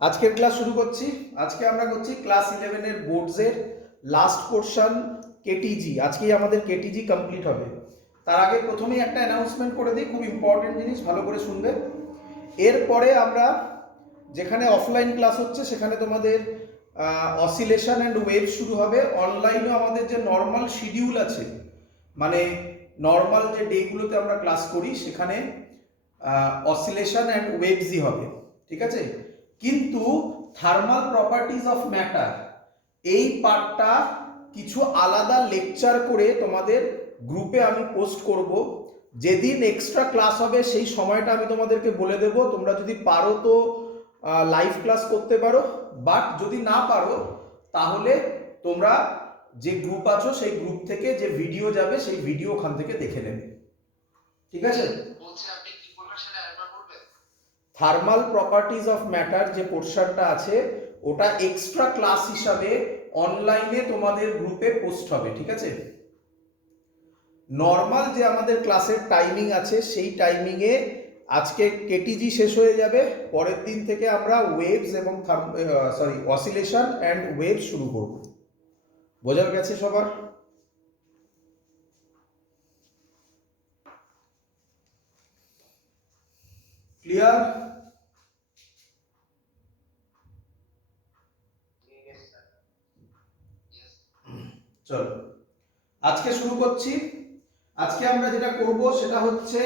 আজকের ক্লাস শুরু করছি। আজকে আমরা করছি ক্লাস 11 এর বোর্ডসের লাস্ট পোর্শন কেটিজি। আজকেই আমাদের কেটিজি কমপ্লিট হবে। তার আগে প্রথমেই একটা অ্যানাউন্সমেন্ট করে দিই, খুব ইম্পর্টেন্ট জিনিস, ভালো করে শুনবে। এরপরে আমরা যেখানে অফলাইন ক্লাস হচ্ছে সেখানে তোমাদের অসিলেশন অ্যান্ড ওয়েভ শুরু হবে। অনলাইনেও আমাদের যে নর্মাল শিডিউল আছে, মানে নর্মাল যে ডেগুলোতে আমরা ক্লাস করি, সেখানে অসিলেশন অ্যান্ড ওয়েভসই হবে, ঠিক আছে? কিন্তু থার্মাল প্রপার্টিজ অফ ম্যাটার এই পার্টটা কিছু আলাদা লেকচার করে তোমাদের গ্রুপে আমি পোস্ট করব। যেদিন এক্সট্রা ক্লাস হবে সেই সময়টা আমি তোমাদেরকে বলে দেব। তোমরা যদি পারো তো লাইভ ক্লাস করতে পারো, বাট যদি না পারো তাহলে তোমরা যে গ্রুপ আছো সেই গ্রুপ থেকে যে ভিডিও যাবে সেই ভিডিও ওখান থেকে দেখে নেবে, ঠিক আছে? থার্মাল প্রপার্টিজ অফ ম্যাটার যে পোর্শনটা আছে ওটা এক্সট্রা ক্লাস হিসাবে অনলাইনে তোমাদের গ্রুপে পোস্ট হবে, ঠিক আছে? নর্মাল যে আমাদের ক্লাসের টাইমিং আছে সেই টাইমিংয়ে আজকে কেটিজি শেষ হয়ে যাবে। পরের দিন থেকে আমরা ওয়েভস এবং অসিলেশন অ্যান্ড ওয়েভ শুরু করব। বোঝা গেছে সবার? ক্লিয়ার? চলো আজকে শুরু করছি। আজকে আমরা যেটা করব সেটা হচ্ছে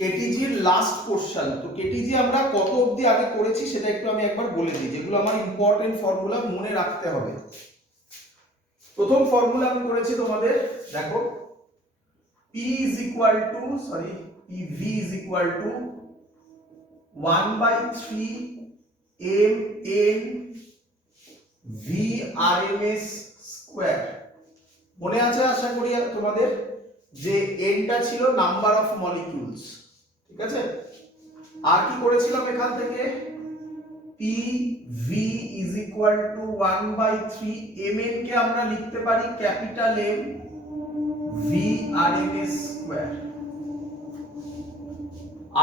কেটিজির লাস্ট পোর্শন। তো কেটিজি আমরা কত অবধি আগে করেছি সেটা একটু আমি একবার বলে দিই, যেগুলো আমার ইম্পর্টেন্ট ফর্মুলা মনে রাখতে হবে। প্রথম ফর্মুলা আমি করেছি তোমাদের, দেখো, P is equal to PV is equal to 1/3 mn VRMS square. মনে আছে আশা করি তোমাদের যে এনটা ছিল নাম্বার অফ মলিকিউলস, ঠিক আছে? আর কি করেছিলাম এখান থেকে, PV is equal to 1/3 mn কে আমরা লিখতে পারি ক্যাপিটাল M VRMS স্কয়ার।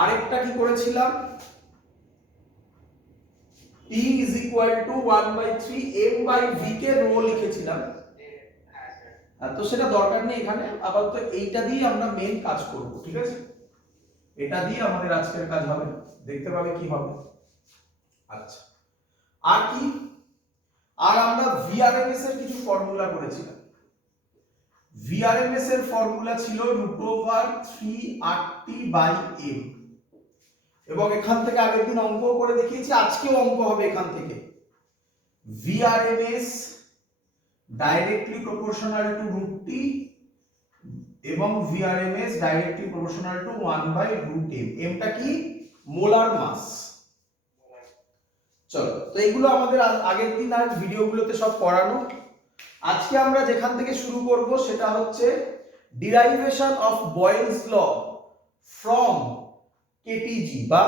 আরেকটা কি করেছিলাম, P is equal to 1/3 m/v কে রো লিখেছিলাম। তো সেটা দরকার নেই এখানে, আপাতত এইটা দিয়ে আমরা মেইন কাজ করব, ঠিক আছে? এটা দিয়ে আমাদের আজকের কাজ হবে, দেখতে পাবে কি হবে। আচ্ছা, আর কি, আর আমরা ভিআরএমএস এর কিছু ফর্মুলা করেছিলাম। ভিআরএমএস এর ফর্মুলা ছিল √3RT/m, এবং এখান থেকে আগের দিন অঙ্ক করে দেখিয়েছি, আজকেও অঙ্ক হবে এখান থেকে। VRMS directly proportional to √T এবং VRMS directly proportional to 1/√m। এমটা কি? Molar mass. চলো, তো এইগুলো আমাদের আগের দিন আর ভিডিওগুলোতে সব পড়ানো। আজকে আমরা যেখান থেকে শুরু করব সেটা হচ্ছে derivation of Boyle's law from KTG বা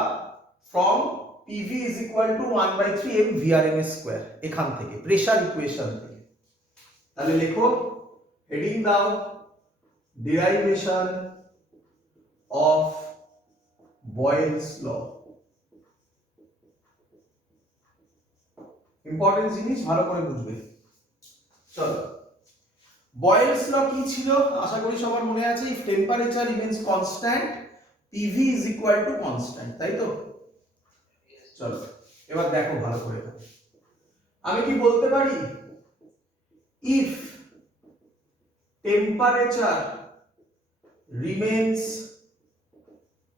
from PV is equal to 1/3 m VRMS square, এখান থেকে প্রেসার ইকুয়েশন থেকে। তাহলে লেখো, হেডিং দাও, derivation of Boyle's law। Important জিনিস, ভালো করে বুঝবে। চলো, বয়েলস ল কি ছিল আশা করি সবার মনে আছে, if temperature remains constant PV is equal to constant, তাই তো? চলো এবার দেখো ভালো করে, আমি কি বলতে পারি, ইফ টেম্পারেচার রিমেইনস,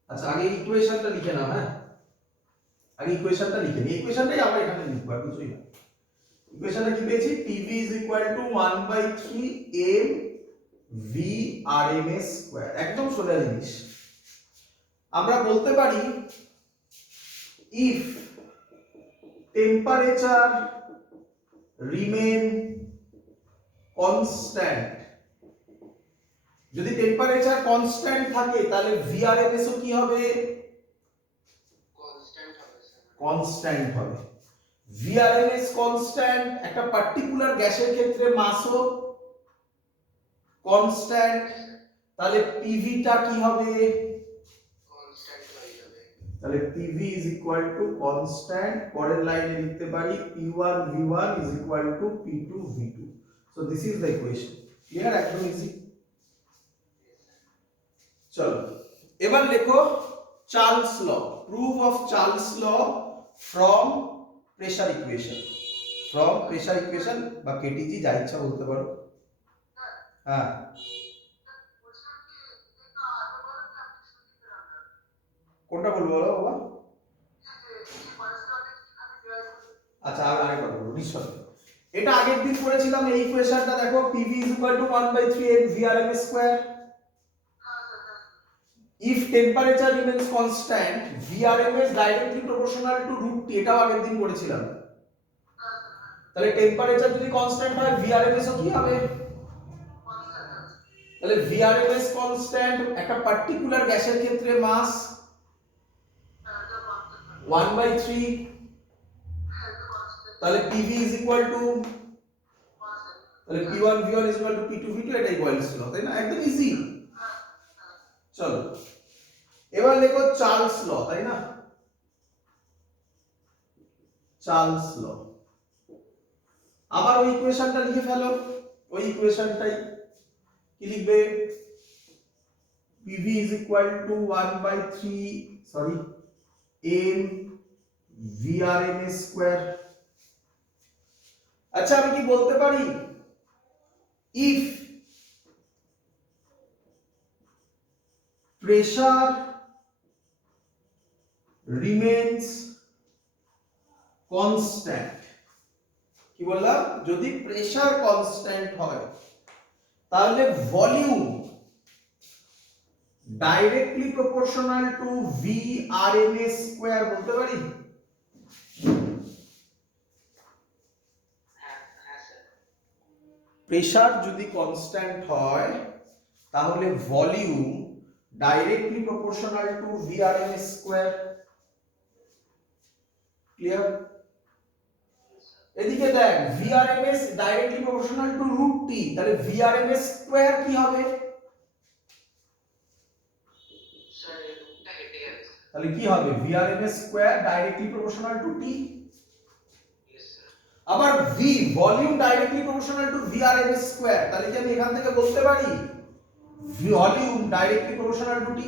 আচ্ছা আগে ইকুয়েশনটা লিখে নাও। হ্যাঁ, আগে ইকুয়েশনটা লিখে নিই, ইকুয়েশনটাই আমরা এখানে লিখব, আর কিছুই না। ইকুয়েশনটা কি পেয়েছি, PV is equal to 1/3 m VRMS square, একদম সোজা জিনিস। আমরা বলতে পারি ইফ টেম্পারেচার রিমেইন কনস্ট্যান্ট, যদি টেম্পারেচার কনস্ট্যান্ট থাকে তাহলে ভিআরএমএস ও কি হবে? কনস্ট্যান্ট হবে। ভিআরএমএস কনস্ট্যান্ট, একটা পার্টিকুলার গ্যাসের ক্ষেত্রে মাসও কনস্ট্যান্ট, তাহলে পিভিটা কি হবে? কনস্ট্যান্ট হয়ে যাবে। তাহলে PV is equal to constant, পরের লাইনে লিখতে পারি P1 V1 is equal to P2 V2. So this is the equation. Clear? একদম ইজি। চলো এবার লেখো Charles law, proof of Charles law from pressure equation. From pressure equation বা KTG যা ইচ্ছা বলতে পারো। হ্যাঁ কোনটা বলবো বলো বাবা? আচ্ছা আরেকবার বলবো নিশ্চয়। এটা আগের দিন করেছিলাম এই ইকুয়েশনটা দেখো, PV is equal to 1/3 VRMS square. If temperature remains constant, VRMS directly proportional to root T, এটাও আগের দিন করেছিলাম। তাহলে টেম্পারেচার যদি কনস্ট্যান্ট হয় VRMS ও কি হবে? তাহলে VRMS কনস্ট্যান্ট একটা পার্টিকুলার গ্যাসের ক্ষেত্রে মাস 1/3, তাহলে PV is equal to, তাহলে P1 V1 is equal to P2 V2, এটাই বয়েলস ল, তাই না? একদম ইজি। চলো এবার লেখো চার্লস ল, তাই না? চার্লস ল। আবার ওই ইকুয়েশনটা লিখে ফেলো, ওই ইকুয়েশনটাই কি লিখবে? PV is equal to 1/3 m VRMS square. আচ্ছা আমি কি বলতে পারি, if pressure remains constant, কি বললাম? যদি প্রেসার কনস্ট্যান্ট হয় তাহলে volume directly proportional to VRMS square বলতে পারি? প্রেসার যদি কনস্ট্যান্ট হয় তাহলে volume directly proportional to VRMS square. Clear? এদিকে দেখ VRMS directly proportional to root T, তাহলে VRMS স্কয়ার কি হবে? তাহলে কি হবে? VRMS square directly proportional to T. আবার V volume directly proportional to VRMS square, তাহলে কি আমি এখান থেকে বলতে পারি volume directly proportional to T?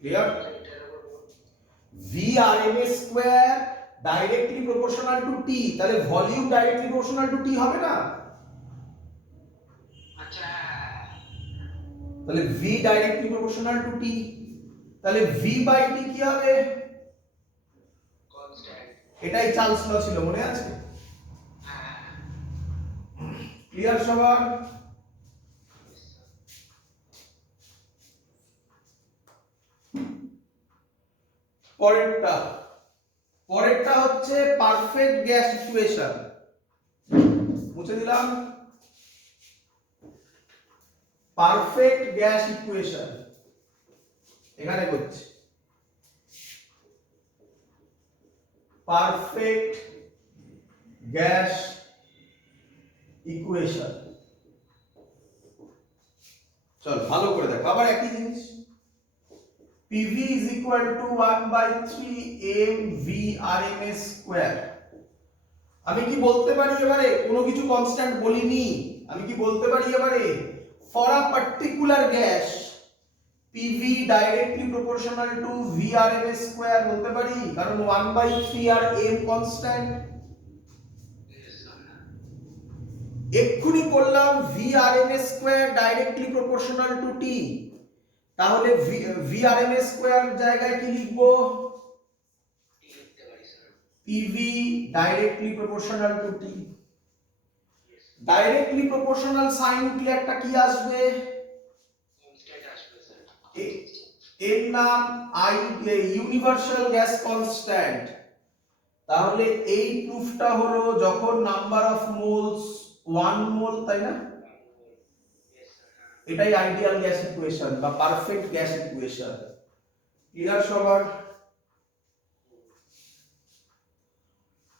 Clear? VRMS square directly proportional to টি, তাহলে ভলিউম ডাইরেক্টলি প্রপোর্শনাল টু টি হবে না? আচ্ছা তাহলে V ডাইরেক্টলি প্রপোর্শনাল টু টি, তাহলে V বাই টি কি হবে? কনস্ট্যান্ট। এটাই চার্লস ল ছিল, মনে আছে? ক্লিয়ার সবার? পরেরটা হচ্ছে পারফেক্ট গ্যাস ইকুয়েশন। মুছে দিলাম। পারফেক্ট গ্যাস ইকুয়েশন এখানে করছি। পারফেক্ট গ্যাস ইকুয়েশন, চল ভালো করে দেখো, আবার একই জিনিস। PV is equal to 1/3 m VRMS square. আমি কি বলতে পারি এবারে? কোনো কিছু কনস্ট্যান্ট বলিনি, আমি কি বলতে পারি এবারে for a particular gas PV directly proportional to VRMS square বলতে পারি, কারণ 1/3 আর m কনস্ট্যান্ট। এক্ষুনি করলাম VRMS square directly proportional to T, তাহলে VRMS স্কয়ার জায়গায় কি লিখব? PV directly proportional to T। Directly proportional sign উঠলে একটা কি আসবে? কনস্ট্যান্ট আসবে স্যার। এর নাম ইউনিভার্সাল গ্যাস কনস্ট্যান্ট। তাহলে এই প্রুফটা হলো যখন নাম্বার অফ মোলস 1 মোল, তাই না? এটাই আইডিয়াল গ্যাস ইকুয়েশন বা পারফেক্ট গ্যাস ইকুয়েশন। ক্লিয়ার সবার?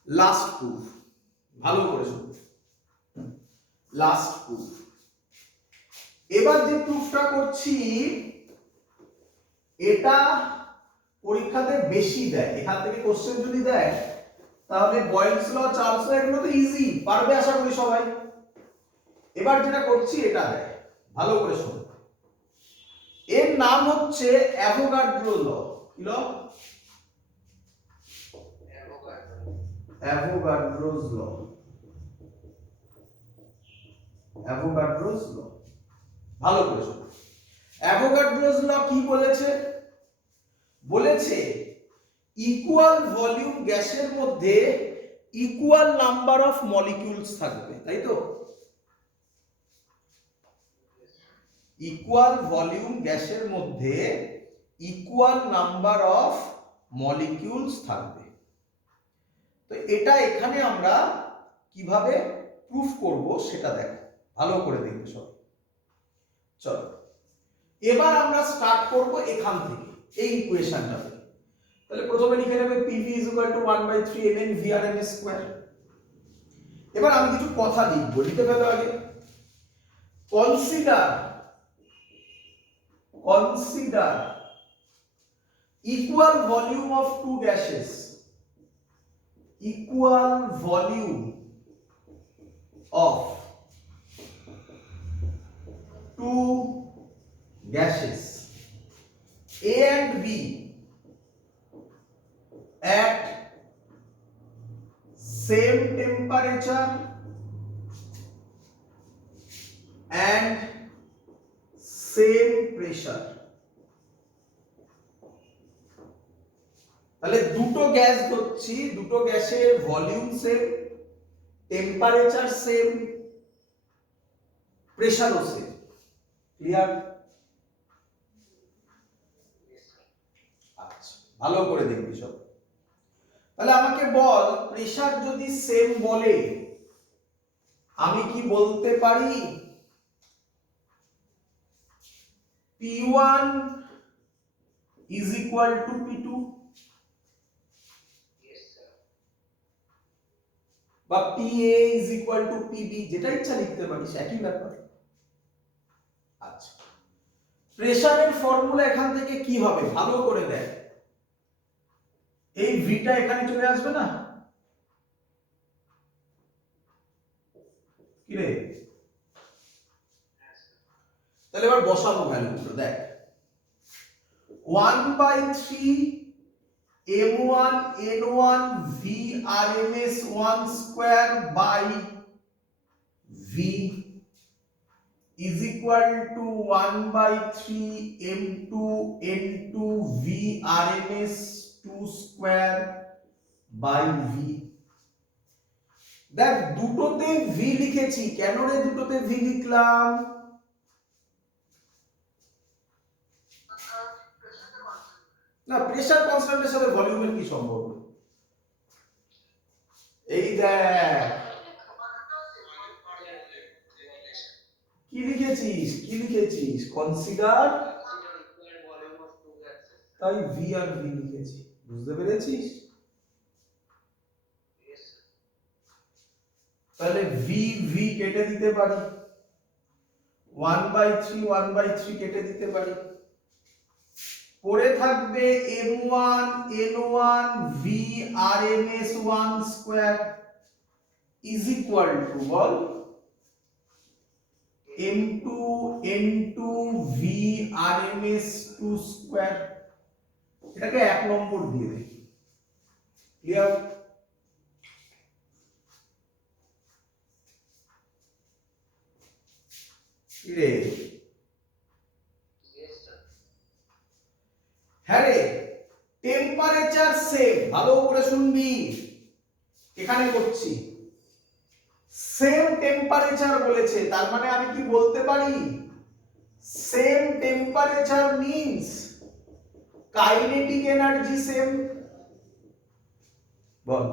লাস্ট প্রুফ, ভালো করে শুনুন। লাস্ট প্রুফ, এবার যে প্রুফটা করছি এটা পরীক্ষাতে বেশি দেয়, এখান থেকে কোশ্চেন যদি দেয় তাহলে বয়েলস ল, চার্লস ল এগুলো তো ইজি, পারবে আশা করি সবাই। এবার যেটা করছি এটা দেয়, ভালো করে শোনো। এর নাম হচ্ছে অ্যাভোগাড্রো ল। কি ল? অ্যাভোগাড্রোস ল। অ্যাভোগাড্রোস ল, ভালো করে শোনো। অ্যাভোগাড্রোস ল কি বলেছে? বলেছে ইকুয়াল ভলিউম গ্যাসের মধ্যে ইকুয়াল নাম্বার অফ মলিকিউলস থাকবে, তাই তো? ইকুয়াল ভলিউম গ্যাসের মধ্যে ইকুয়াল নাম্বার অফ মলিকিউলস থাকবে। তো এটা এখানে আমরা কিভাবে প্রুফ করব সেটা দেখো, ভালো করে দেখবে সব। চলো এবার আমরা স্টার্ট করব এখান থেকে, এই ইকুয়েশনটা থেকে। তাহলে প্রথমে লিখে নেবে PV = 1/3 mn VRMS²। এবার আমি কিছু কথা লিখবো, লিখতে ফেলো আগে। Consider equal volume of two gases, equal volume of two gases A and B at same temperature and same pressure। তাহলে দুটো গ্যাস ধরছি, দুটো গ্যাসের ভলিউম সেম, টেম্পারেচার সেম, প্রেসারও সেম। ক্লিয়ার? আচ্ছা, ভালো করে দেখবি সব। তাহলে আমাকে বল, প্রেসার যদি সেম বলে আমি কি বলতে পারি P1 is equal to P2 বা PA is equal to PB, যেটা ইচ্ছা লিখতে পারিস, একই ব্যাপার। আচ্ছা, প্রেসারের ফর্মুলা এখান থেকে কি হবে ভালো করে দেখ। এই ভিটা এখানে চলে আসবে না? কি রে? তাহলে এবার বসাবো ভ্যালুগুলো, দেখ। 1/3 m1 n1 VRMS1² by V is equal to 1/3 m2 n2 VRMS2² by V। দেখ দুটোতে V লিখেছি, কেন রে দুটোতে V লিখলাম? না, প্রেসার কনস্ট্যান্টের সাথে ভলিউমের কি সম্পর্ক? এই দেখ কি লিখেছিস কনসিডার, তাই ভি আর ভি লিখেছি, বুঝতে পেরেছিস? তাহলে ভি ভি কেটে দিতে পারি, 1/3 কেটে দিতে পারি, পড়ে থাকবে m1 n1 VRMS1² is equal to ball m2 n2 VRMS2²। এটাকে 1 নম্বর দিয়ে দেই। ক্লিয়ার? রে হ্যাঁ রে, টেম্পারেচার সেম, ভালো করে শুনবি, এখানে করছি সেম টেম্পারেচার বলেছে, তার মানে আমি কি বলতে পারি same temperature means kinetic energy same. বল,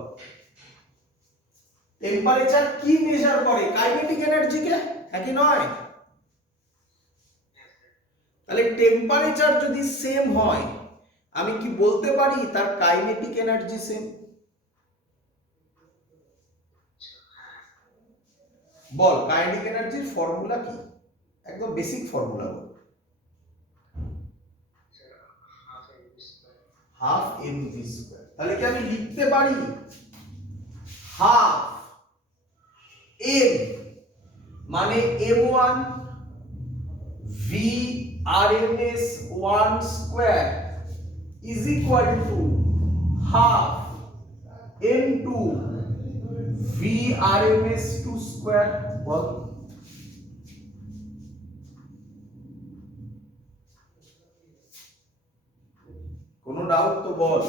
টেম্পারেচার কি মেজার করে? কাইনেটিক এনার্জিকে, হ্যাঁ কি নয়? তাহলে টেম্পারেচার যদি সেম হয় আমি কি বলতে পারি তার কাইনেটিক এনার্জি সেম? বল, কাইনেটিক এনার্জির ফর্মুলা কি? একদম basic formula, half mv square. তাহলে কি আমি লিখতে পারি হাফ m মানে m1 v rms 1 square is equal to half m2 v rms 2 square. বল কোনো ডাউট তো বল।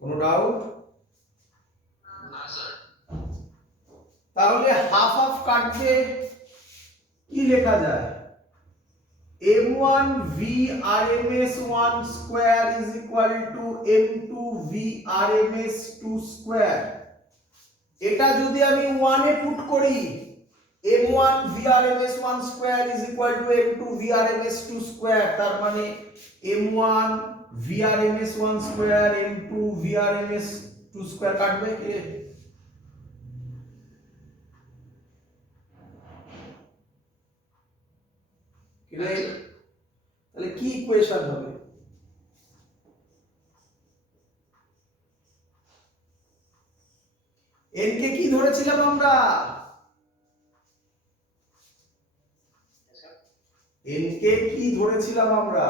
কোনো ডাউট? না স্যার। তাহলে হাফ হাফ কাটবে, কি লেখা যায় m1 v rms 1 square is equal to m2 v rms 2 square. এটা যদি আমি 1 এ পুট করি m1 v rms 1 square is equal to m2 v rms 2 square, তার মানে m1 v rms 1 square m2 v rms 2 square কাটবে কি? তাহলে কি ইকুয়েশন হবে? n কে কি ধরেছিলাম আমরা? n কে কি ধরেছিলাম আমরা?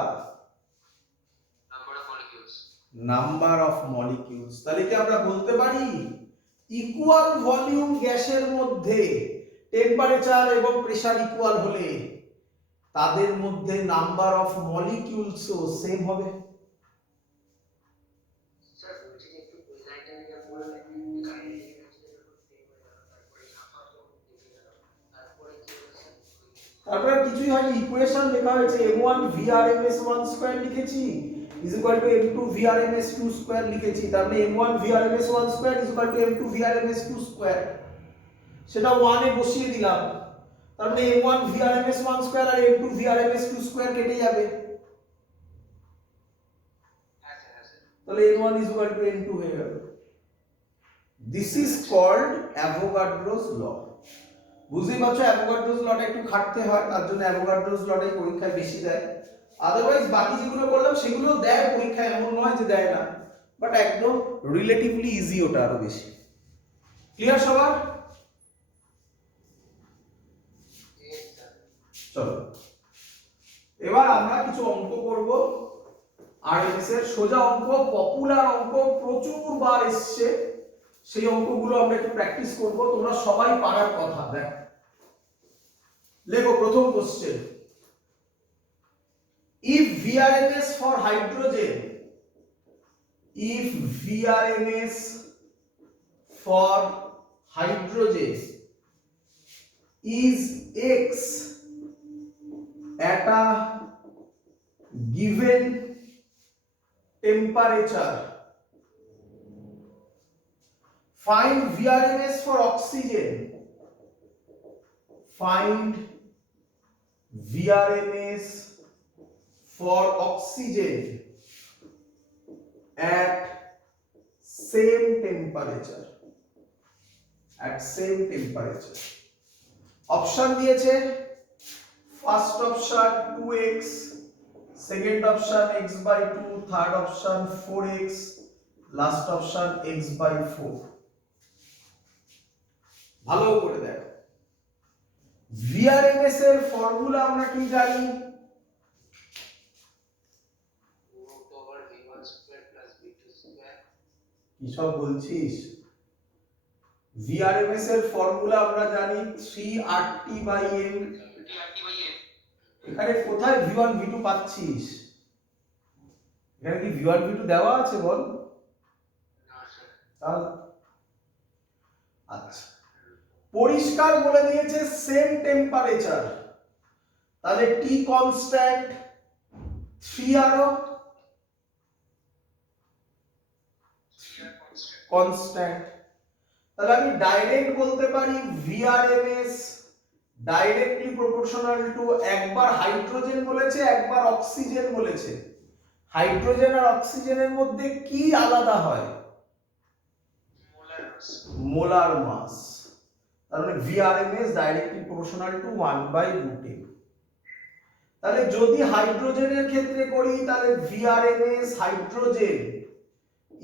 Number of molecules. তাহলে কি আমরা বলতে পারি ইকুয়াল ভলিউম গ্যাসের মধ্যে টেম্পারেচার এবং প্রেসার ইকুয়াল হলে তাদের মধ্যে নাম্বার অফ মলিকিউলসও সেম হবে? তারপরে কিছুই হয়নি, ইকুয়েশন লেখা হয়েছে m1 vrms 1 স্কয়ার লিখেছি is equal to m2 vrms 2 square লিখেছি, তার মানে m1 vrms 1 square is equal to m2 vrms 2 square, সেটা 1 এ বসিয়ে দিলাম। তার মানে m1 vrms 1 স্কয়ার আর m2 vrms 2 স্কয়ার কেটে যাবে, তাহলে m1 is equal to m2 হয়ে গেল। দিস ইজ কল্ড অ্যাভোগাড্রোস ল। বুঝতেই পারছো অ্যাভোগাড্রোস লটা একটু খাটতে হয়, তার জন্য অ্যাভোগাড্রোস লটাই পরীক্ষায় বেশি দেয়। আদারওয়াইজ বাকি যেগুলো বললাম সেগুলো দেয় পরীক্ষায়, এমন নয় যে দেয় না, বাট একদম রিলেটিভলি ইজি ওটা আরো বেশি। ক্লিয়ার সবার? চলো এবার আমরা কিছু অঙ্ক করব, আরএমএস এর সোজা অঙ্ক, পপুলার অঙ্ক, প্রচুর বার এসছে, সেই অঙ্কগুলো আমরা একটু প্র্যাকটিস করব, তোমরা সবাই পারার কথা। দেখ লেখো প্রথম question, if vrms for hydrogen, if vrms for hydrogen is x at a given temperature, find vrms for oxygen, find vrms for oxygen at same temperature, at same temperature। Option দিয়েছে, first option 2x, second option x/2, third option 4x, last option x/4। ভালো করে দেখো, vrms এর formula আমরা কি জানি? কি সব বলছিস? vrms এর ফর্মুলা আমরা জানি 3RT/m। এখানে কোথায় v1 v2 পাচ্ছিস? এখানে কি v1 v2 দেওয়া আছে বল? না স্যার। আচ্ছা, পরিষ্কার বলে দিয়েছে সেম টেম্পারেচার, তাহলে t কনস্ট্যান্ট 3R কনস্ট্যান্ট, তাহলে আমি ডাইরেক্ট বলতে পারি vrms ডাইরেক্টলি প্রপোর্শনাল টু, একবার হাইড্রোজেন বলেছে একবার অক্সিজেন বলেছে, হাইড্রোজেন আর অক্সিজেনের মধ্যে কি আলাদা হয়? মোলার মাস, তার মানে VRMS directly proportional to 1/√m। তাহলে যদি হাইড্রোজেনের ক্ষেত্রে করি তাহলে VRMS hydrogen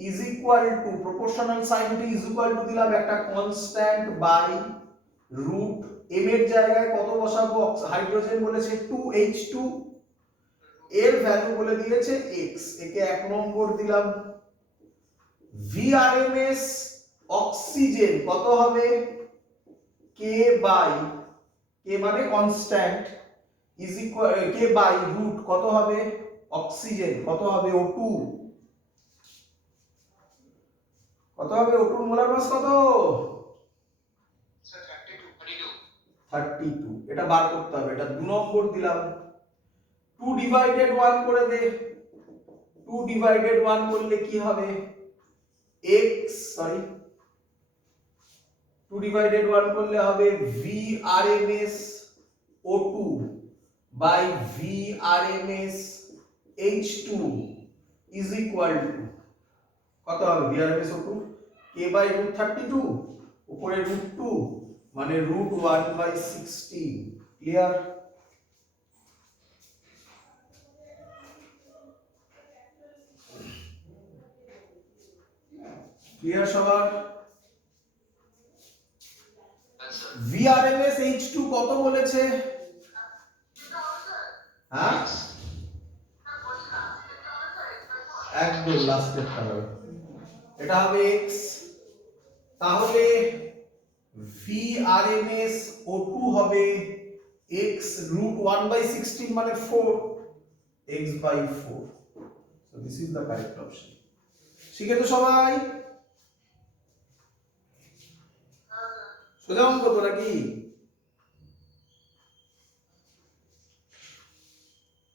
is equal to proportional সাইনটি ইজ ইকুয়াল টু দিলাম একটা কনস্ট্যান্ট বাই রুট m এর জায়গায় কত বসাবো, হাইড্রোজেন বলেছে 2H2, এর ভ্যালু বলে দিয়েছে x, একে 1 নম্বর দিলাম। VRMS অক্সিজেন কত হবে, k বাই k মানে constant is equal k by root কত হবে অক্সিজেন কত হবে O2, কত হবে O2 মোলার মাস কত, স্যার 32 32, এটা বার করতে হবে, এটা 2 নম্বর দিলাম। 2 ডিভাইডেড 1 করে দে, 2 ডিভাইডেড 1 করলে কি হবে x, সরি 2 ডিভাইডেড 1 করলে হবে VRMS O2 by VRMS H2 is equal to কত হবে VRMS O2 k বাই √32 উপরে √2 মানে √1/16। ক্লিয়ার? ক্লিয়ার সবার? VRMS H2 কত বলেছে, হ্যাঁ একদম লাস্টেরটা হবে, এটা হবে x, তাহলে VRMS O2 হবে x √1/16 মানে 4, x/4, so this is the correct option। শিখে তো সবাই? সোজা অঙ্ক তো নাকি?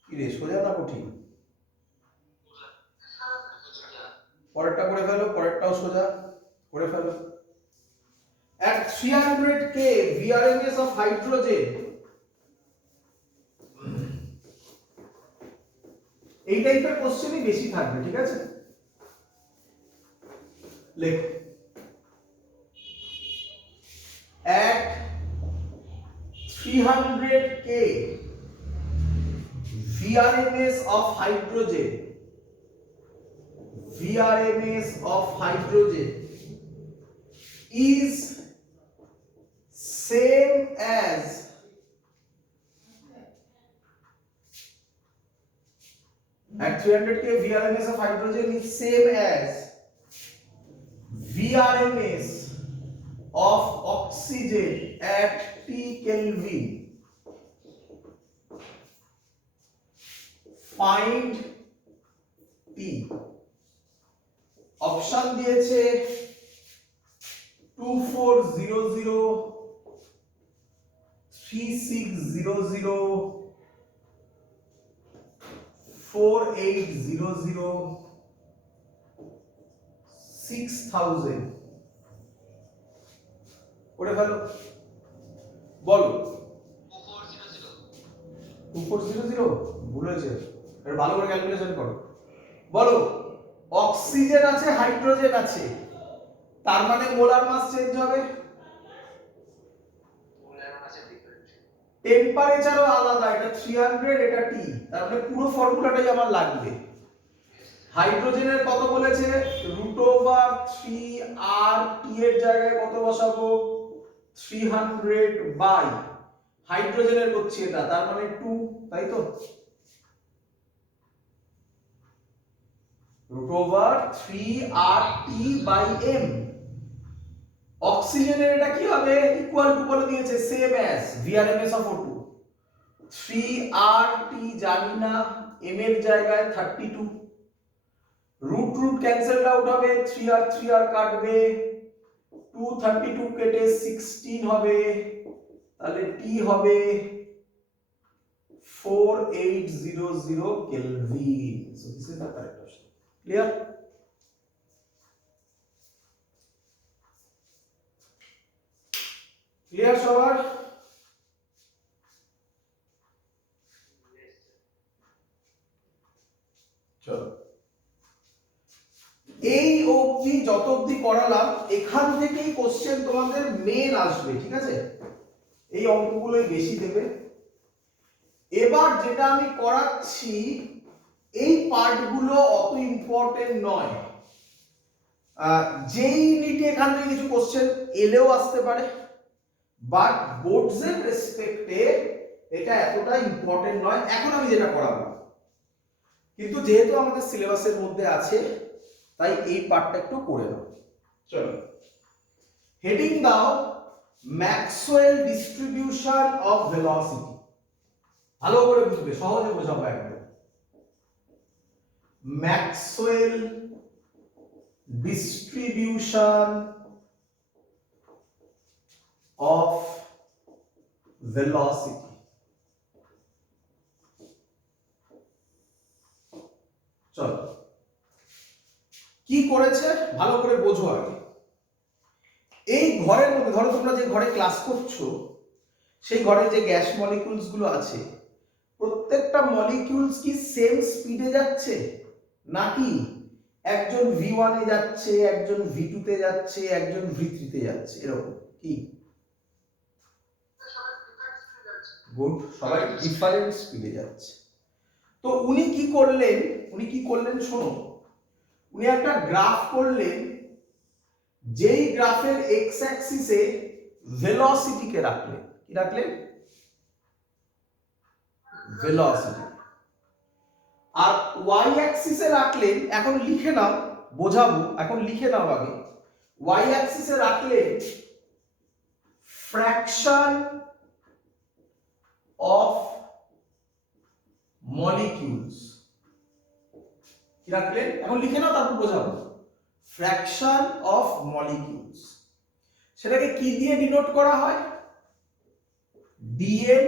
কি রে সোজা না কঠিন? পরেরটা করে ফেলো, পরেরটাও সোজা করে ফেলো। At 300 K VRMS of hydrogen, এই টাইপের কোশ্চেনই বেশি থাকবে, ঠিক আছে? লেখ at 300 K VRMS of hydrogen, VRMS of hydrogen is same as at 300 K VRMS of hydrogen is same as VRMS of oxygen at T Kelvin. Find T. Option দিয়েছে 2400, 3600, 4800, 6000। করে ফেলো, বলো। 2400 ভুল হয়েছে, এটা ভালো করে ক্যালকুলেশন করো। বলো অক্সিজেন আছে হাইড্রোজেন আছে, তার মানে মোলার মাস চেঞ্জ হবে, টেম্পারেচারও আলাদা, এটা 300 এটা T, তার মানে পুরো ফর্মুলাটাই আমার লাগবে। হাইড্রোজেনের কত বলেছে √3R, T এর জায়গায় কত বসাবো 300 বাই হাইড্রোজেনের করছি এটা, তার মানে 2, তাই তো √3RT বাই m। অক্সিজেনের এটা কি হবে ইকুয়াল টু বলে দিয়েছে same as VRMS of O2, 3RT জানি না, m এর জায়গায় 32, রুট রুট ক্যান্সেল আউট হবে, 3R 3R কাটবে, 232 কেটে 16 হবে, তাহলে T হবে 4800 kelvin. So this is the correct option. Clear? Clear সবার? চলো এই অবধি যত অবধি করালাম এখান থেকেই কোশ্চেন তোমাদের মেন আসবে, ঠিক আছে? এই অঙ্কগুলোই বেশি দেবে। এবার যেটা আমি করাচ্ছি এই পার্টগুলো অত ইম্পর্টেন্ট নয়, যেই নিটে এখান থেকে কিছু কোশ্চেন এলেও আসতে পারে, বাট বোর্ডসের রেসপেক্টে এটা এতটা ইম্পর্টেন্ট নয় এখন আমি যেটা করাবো। কিন্তু যেহেতু আমাদের সিলেবাসের মধ্যে আছে তাই এই পার্টটা একটু করে নাও। চলো, হেডিং দাও ম্যাক্সওয়েল ডিস্ট্রিবিউশন অফ ভেলোসিটি। ভালো করে বুঝবে, সহজে বোঝাবো একদম। Maxwell distribution of velocity. চলো, কি করেছে ভালো করে বোঝো আগে। এই ঘরের মধ্যে ধরো তোমরা যে ঘরে ক্লাস করছো সেই ঘরে যে গ্যাস মলিকিউলস গুলো আছে প্রত্যেকটা মলিকিউলস কি সেম স্পিডে যাচ্ছে, নাকি একজন V1 এ যাচ্ছে, একজন V2 তে যাচ্ছে, একজন V3 তে যাচ্ছে, এরকম কি? গুড, সবাই ডিফারেন্ট স্পিডে যাচ্ছে। তো উনি কি করলেন শোনো, উনি একটা গ্রাফ করলেন, যেই গ্রাফের এক্স অ্যাক্সিসে ভেলোসিটিকে রাখলেন, কি রাখলেন? ভেলোসিটি। আর ওয়াই অ্যাক্সিসে রাখলেন, এখন লিখে নাও, বোঝাবো, এখন লিখে নাও আগে। ওয়াই অ্যাক্সিসে রাখলেন ফ্র্যাকশন অফ মলিকিউলস, কি রাখলেন? এখন লিখে নাও, তারপর বোঝাবো। ফ্র্যাকশন অফ মলিকিউলস, সেটাকে কি দিয়ে ডিনোট করা হয়? dn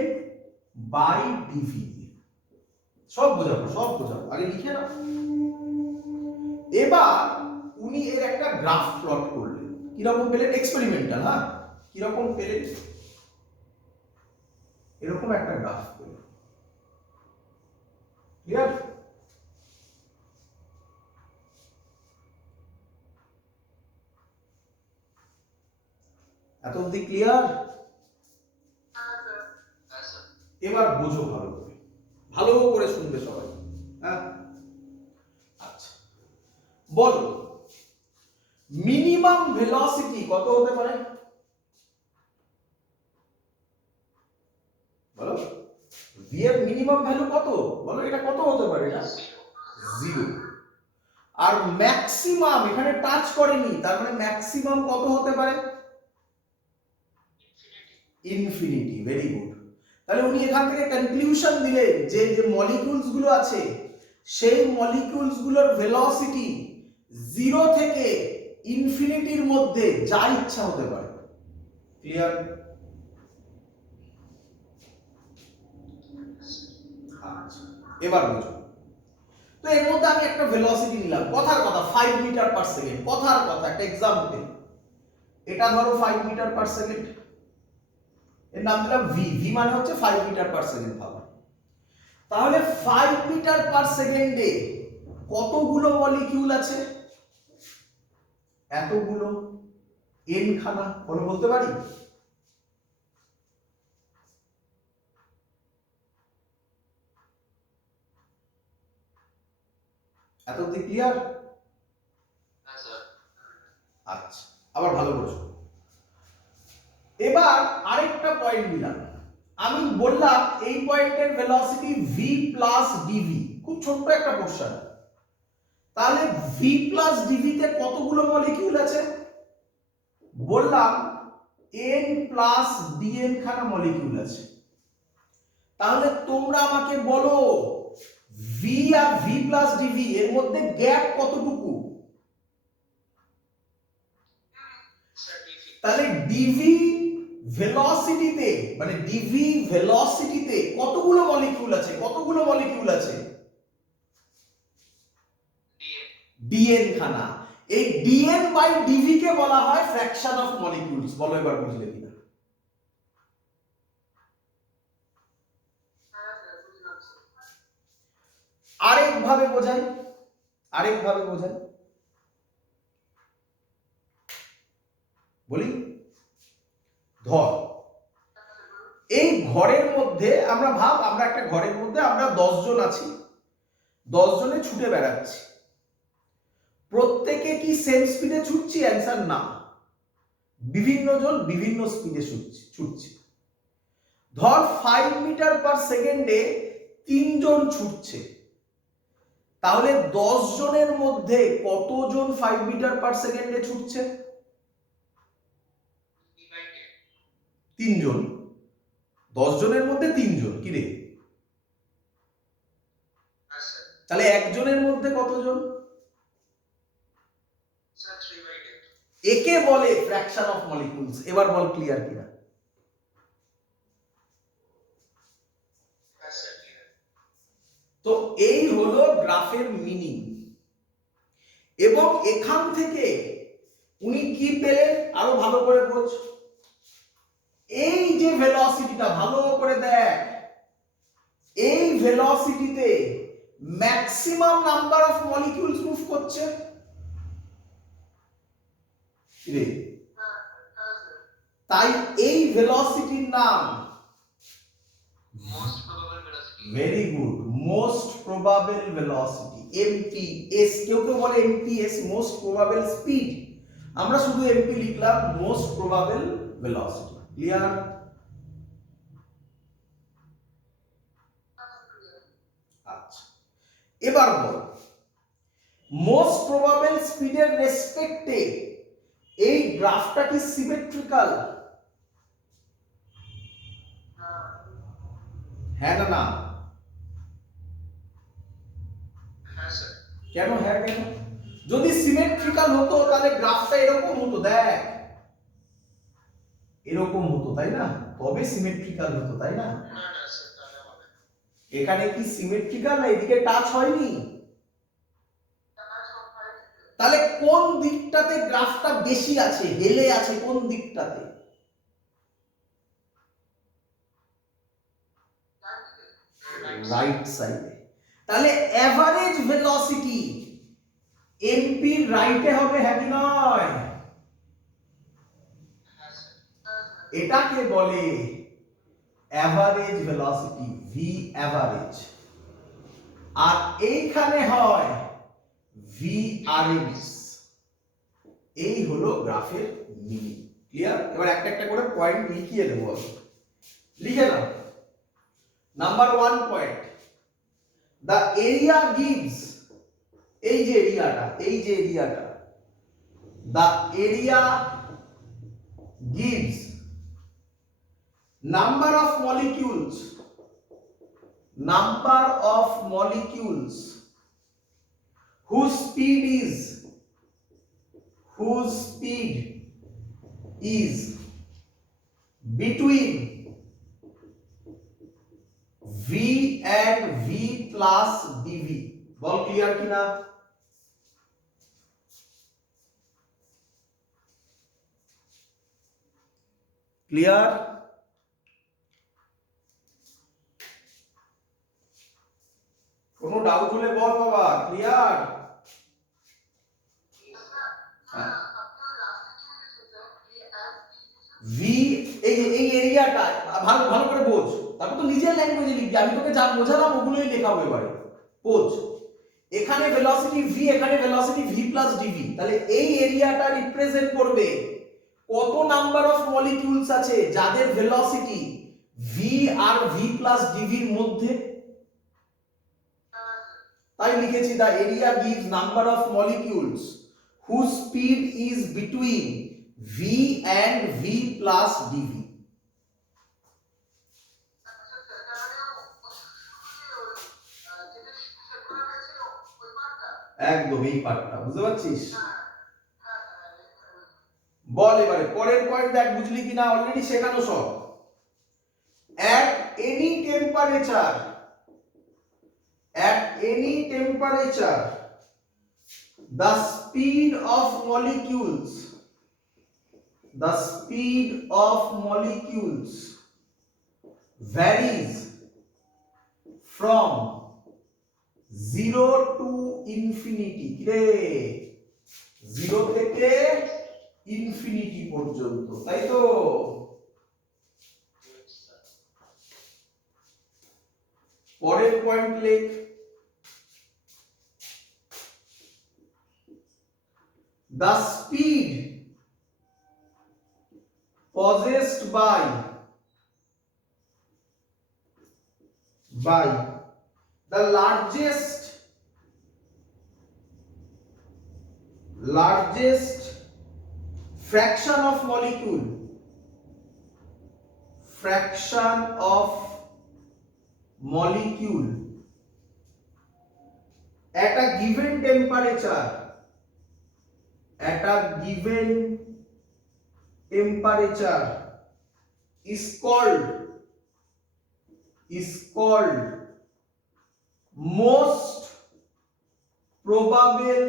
by dv। সব বোঝাবো, আগে লিখে নাও। এবার উনি এর একটা গ্রাফ প্লট করলেন, কিরকম পেলেন? এক্সপেরিমেন্টাল, হ্যাঁ, কিরকম পেলেন? এরকম একটা গ্রাফ পেলেন। ক্লিয়ার? এত অবধি ক্লিয়ার? এবার বোঝো ভালো করে শুনবে সবাই, হ্যাঁ? আচ্ছা, বলো মিনিমাম ভেলোসিটি কত হতে পারে? বলো, v এর মিনিমাম ভ্যালু কত? বলো, এটা কত হতে পারে? এটা 0। আর ম্যাক্সিমাম এখানে টাচ করেনি, তার মানে ম্যাক্সিমাম কত হতে পারে? ইনফিনিটি। Very good. তাহলে উনি এখান থেকে কনক্লুশন দিলেন যে যে মলিকিউলস গুলো আছে সেই মলিকিউলস গুলোর ভেলোসিটি 0 থেকে ইনফিনিটির মধ্যে যা ইচ্ছা হতে পারে। ক্লিয়ার? আচ্ছা, এবার বুঝো। তো এর মধ্যে আমি একটা ভেলোসিটি নিলাম, কথার কথা 5 মিটার পার সেকেন্ড, কথার কথা একটা एग्जांपल। এটা ধরো 5 মিটার পার সেকেন্ড, এর নাম দিলাম v। v মানে হচ্ছে 5 মিটার পার সেকেন্ড ভাবা। তাহলে 5 মিটার পার সেকেন্ডে কতগুলো মলিকিউল আছে? এতগুলো, n খানা। বলো, বলতে পারি? এত অবধি ক্লিয়ার? আচ্ছা, আবার ভালো করছো। এবার আরেকটা পয়েন্ট দিলাম, আমি বললাম এই পয়েন্টের ভেলোসিটি v প্লাস dv, খুব ছোট্ট একটা পোরশন। তাহলে v প্লাস dv তে কতগুলো মলিকিউল আছে? বললাম n প্লাস dn খানা মলিকিউল আছে। তাহলে তোমরা আমাকে বলো v আর v প্লাস dv এর মধ্যে গ্যাপ কতটুকু? তাহলে dv ভেলোসিটিতে, মানে dv ভেলোসিটিতে কতগুলো মলিকিউল আছে? কতগুলো মলিকিউল আছে? dn খানা। এই dn বাই dv কে বলা হয় ফ্র্যাকশন অফ মলিকিউলস। বলো এবার বুঝলে কিনা? আরেকভাবে বোঝাই। বলি ধর এই ঘরের মধ্যে আমরা আমরা একটা ঘরের মধ্যে আমরা 10 জন আছি, 10 জনে ছুটে বেড়াচ্ছি, প্রত্যেকে কি সেম স্পিডে ছুটছি? অ্যান্সার না, বিভিন্ন জন বিভিন্ন স্পিডে ছুটছে। ধর 5 মিটার পার সেকেন্ডে 3 জন ছুটছে, তাহলে 10 জনের মধ্যে কতজন 5 মিটার পার সেকেন্ডে ছুটছে? 3 জন। 10 জনের মধ্যে 3 জন, কি রে? তাহলে একজনের মধ্যে কতজন? একে বলে ফ্র্যাকশন অফ মলিকিউলস। এবার বল ক্লিয়ার কিনা? তো এই হলো গ্রাফের মিনিং। এবং এখান থেকে উনি কি পেলেন আরো ভালো করে বোঝ। এই যে ভেলোসিটিটা, ভালো করে দেখ, এই ভেলোসিটিতে maximum number of molecules move করছে। তাই এই ভেলোসিটির নাম very good, most probable velocity, MPS. কেউ কেউ বলে এমপিএস, মোস্ট প্রবাবল স্পিড। আমরা শুধু এমপি লিখলাম, মোস্ট প্রবাবল ভেলোসিটি। ক্লিয়ার? আচ্ছা, এবার বল মোস্ট প্রবাবল স্পিডের রেসপেক্টে এই গ্রাফটা কি সিমেট্রিক্যাল? হ্যাঁ না না? কেন হ্যাঁ কেন? যদি সিমেট্রিক্যাল হতো তাহলে গ্রাফটা এরকম হতো, দেখ এরকম হতো, তাই না? তবে সিমেট্রিক্যাল হতো, তাই না? এখানে কি সিমেট্রিক্যাল না? এদিকে টাচ হয়নি, তাহলে কোন দিকটাতে গ্রাফটা বেশি আছে, হেলে আছে কোন দিকটাতে? রাইট সাইডে। তাহলে এভারেজ ভেলোসিটি এমপি রাইটে হবে, হ্যাঁ কি নয়? এটাকে বলে এভারেজ ভেলোসিটি, ভি এভারেজ। আর এইখানে হয় ভি আরএমএস। এই হলো গ্রাফের মিনিং। ক্লিয়ার? এবার একটা একটা করে পয়েন্ট লিখিয়ে দেবো আমি। লিখে নাও। Number 1 point, the area gives, এই যে এরিয়াটা, এই যে এরিয়াটা, the area gives number of molecules whose speed is between v and v plus dv। Ball clear কিনা? ক্লিয়ার? কোনো ডাউট হলে বল বাবা। ক্লিয়ার? ভি, এই এরিয়াটা ভালো ভালো করে বোঝ, তারপর তো নিজের ল্যাঙ্গুয়েজে লিখবি। আমি তোকে যা বোঝালাম ওগুলোই লেখাবো এবারে। বোঝ, এখানে ভেলোসিটি ভি, এখানে ভেলোসিটি ভি প্লাস ডিভি। তাহলে এই এরিয়াটা রিপ্রেজেন্ট করবে কত নাম্বার অফ মলিকিউলস আছে যাদের ভেলোসিটি ভি আর ভি প্লাস ডিভির মধ্যে। তাই লিখেছি the area gives number of molecules whose speed is between v and v plus dv। একদম এই পার্টটা বুঝতে পারছিস? বল এবারে পরের পয়েন্ট দেখ, বুঝলি কিনা? অলরেডি শেখানো সব। at any temperature the speed of molecules varies from 0 to infinity। কি রে? 0 থেকে ইনফিনিটি পর্যন্ত, তাই তো? yes, sir. পরের পয়েন্ট লেখ, the speed possessed by the largest fraction of molecule at a given temperature is called most probable